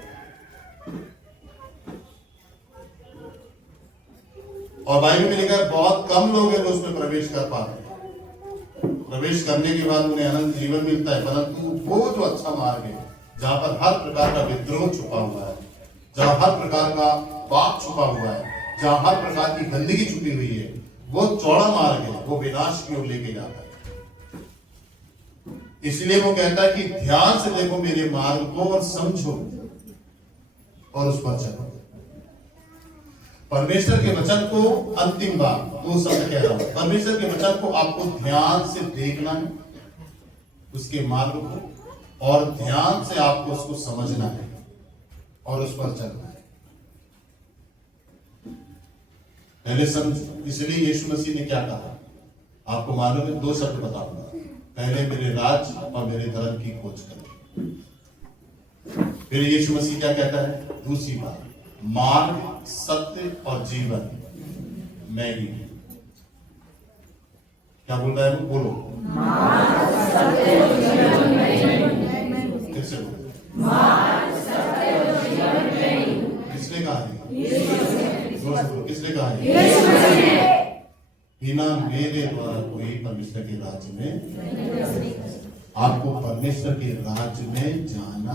और बाइबल में लिखा है बहुत कम लोग हैं जो उसमें प्रवेश कर पाते हैं। प्रवेश करने के बाद उन्हें अनंत जीवन मिलता है, परंतु वो जो अच्छा मार्ग है जहां पर हर प्रकार का विद्रोह छुपा हुआ है, जहां हर प्रकार का पाप छुपा हुआ है, जहां हर प्रकार की गंदगी छुपी हुई है, वो चौड़ा मार्ग है, वो विनाश की ओर लेके जाता है। इसलिए वो कहता है कि ध्यान से देखो मेरे मार्ग को और समझो और उस पर चलो। परमेश्वर के वचन को अंतिम बार दो शब्द कह रहा हूं। परमेश्वर के वचन को आपको ध्यान से देखना है, उसके मार्ग को, और ध्यान से आपको उसको समझना है और उस पर चलना है। पहले समझो। इसलिए यीशु मसीह ने क्या कहा आपको मालूम है? दो शब्द बताऊंगा। पहले मेरे राज और मेरे धर्म की खोज करें। फिर यीशु मसीह क्या कहता है? दूसरी बात, मार्ग, सत्य और जीवन मैं ही हूं। क्या बोल रहा है वो? बोलो। मार्ग, सत्य और जीवन मैं ही हूं। कैसे बोलो? मार्ग, सत्य और जीवन मैं ही हूं। किसने कहा है? किसने कहा है? बिना मेरे द्वारा कोई परमेश्वर के राज्य में, आपको परमेश्वर के राज्य में जाना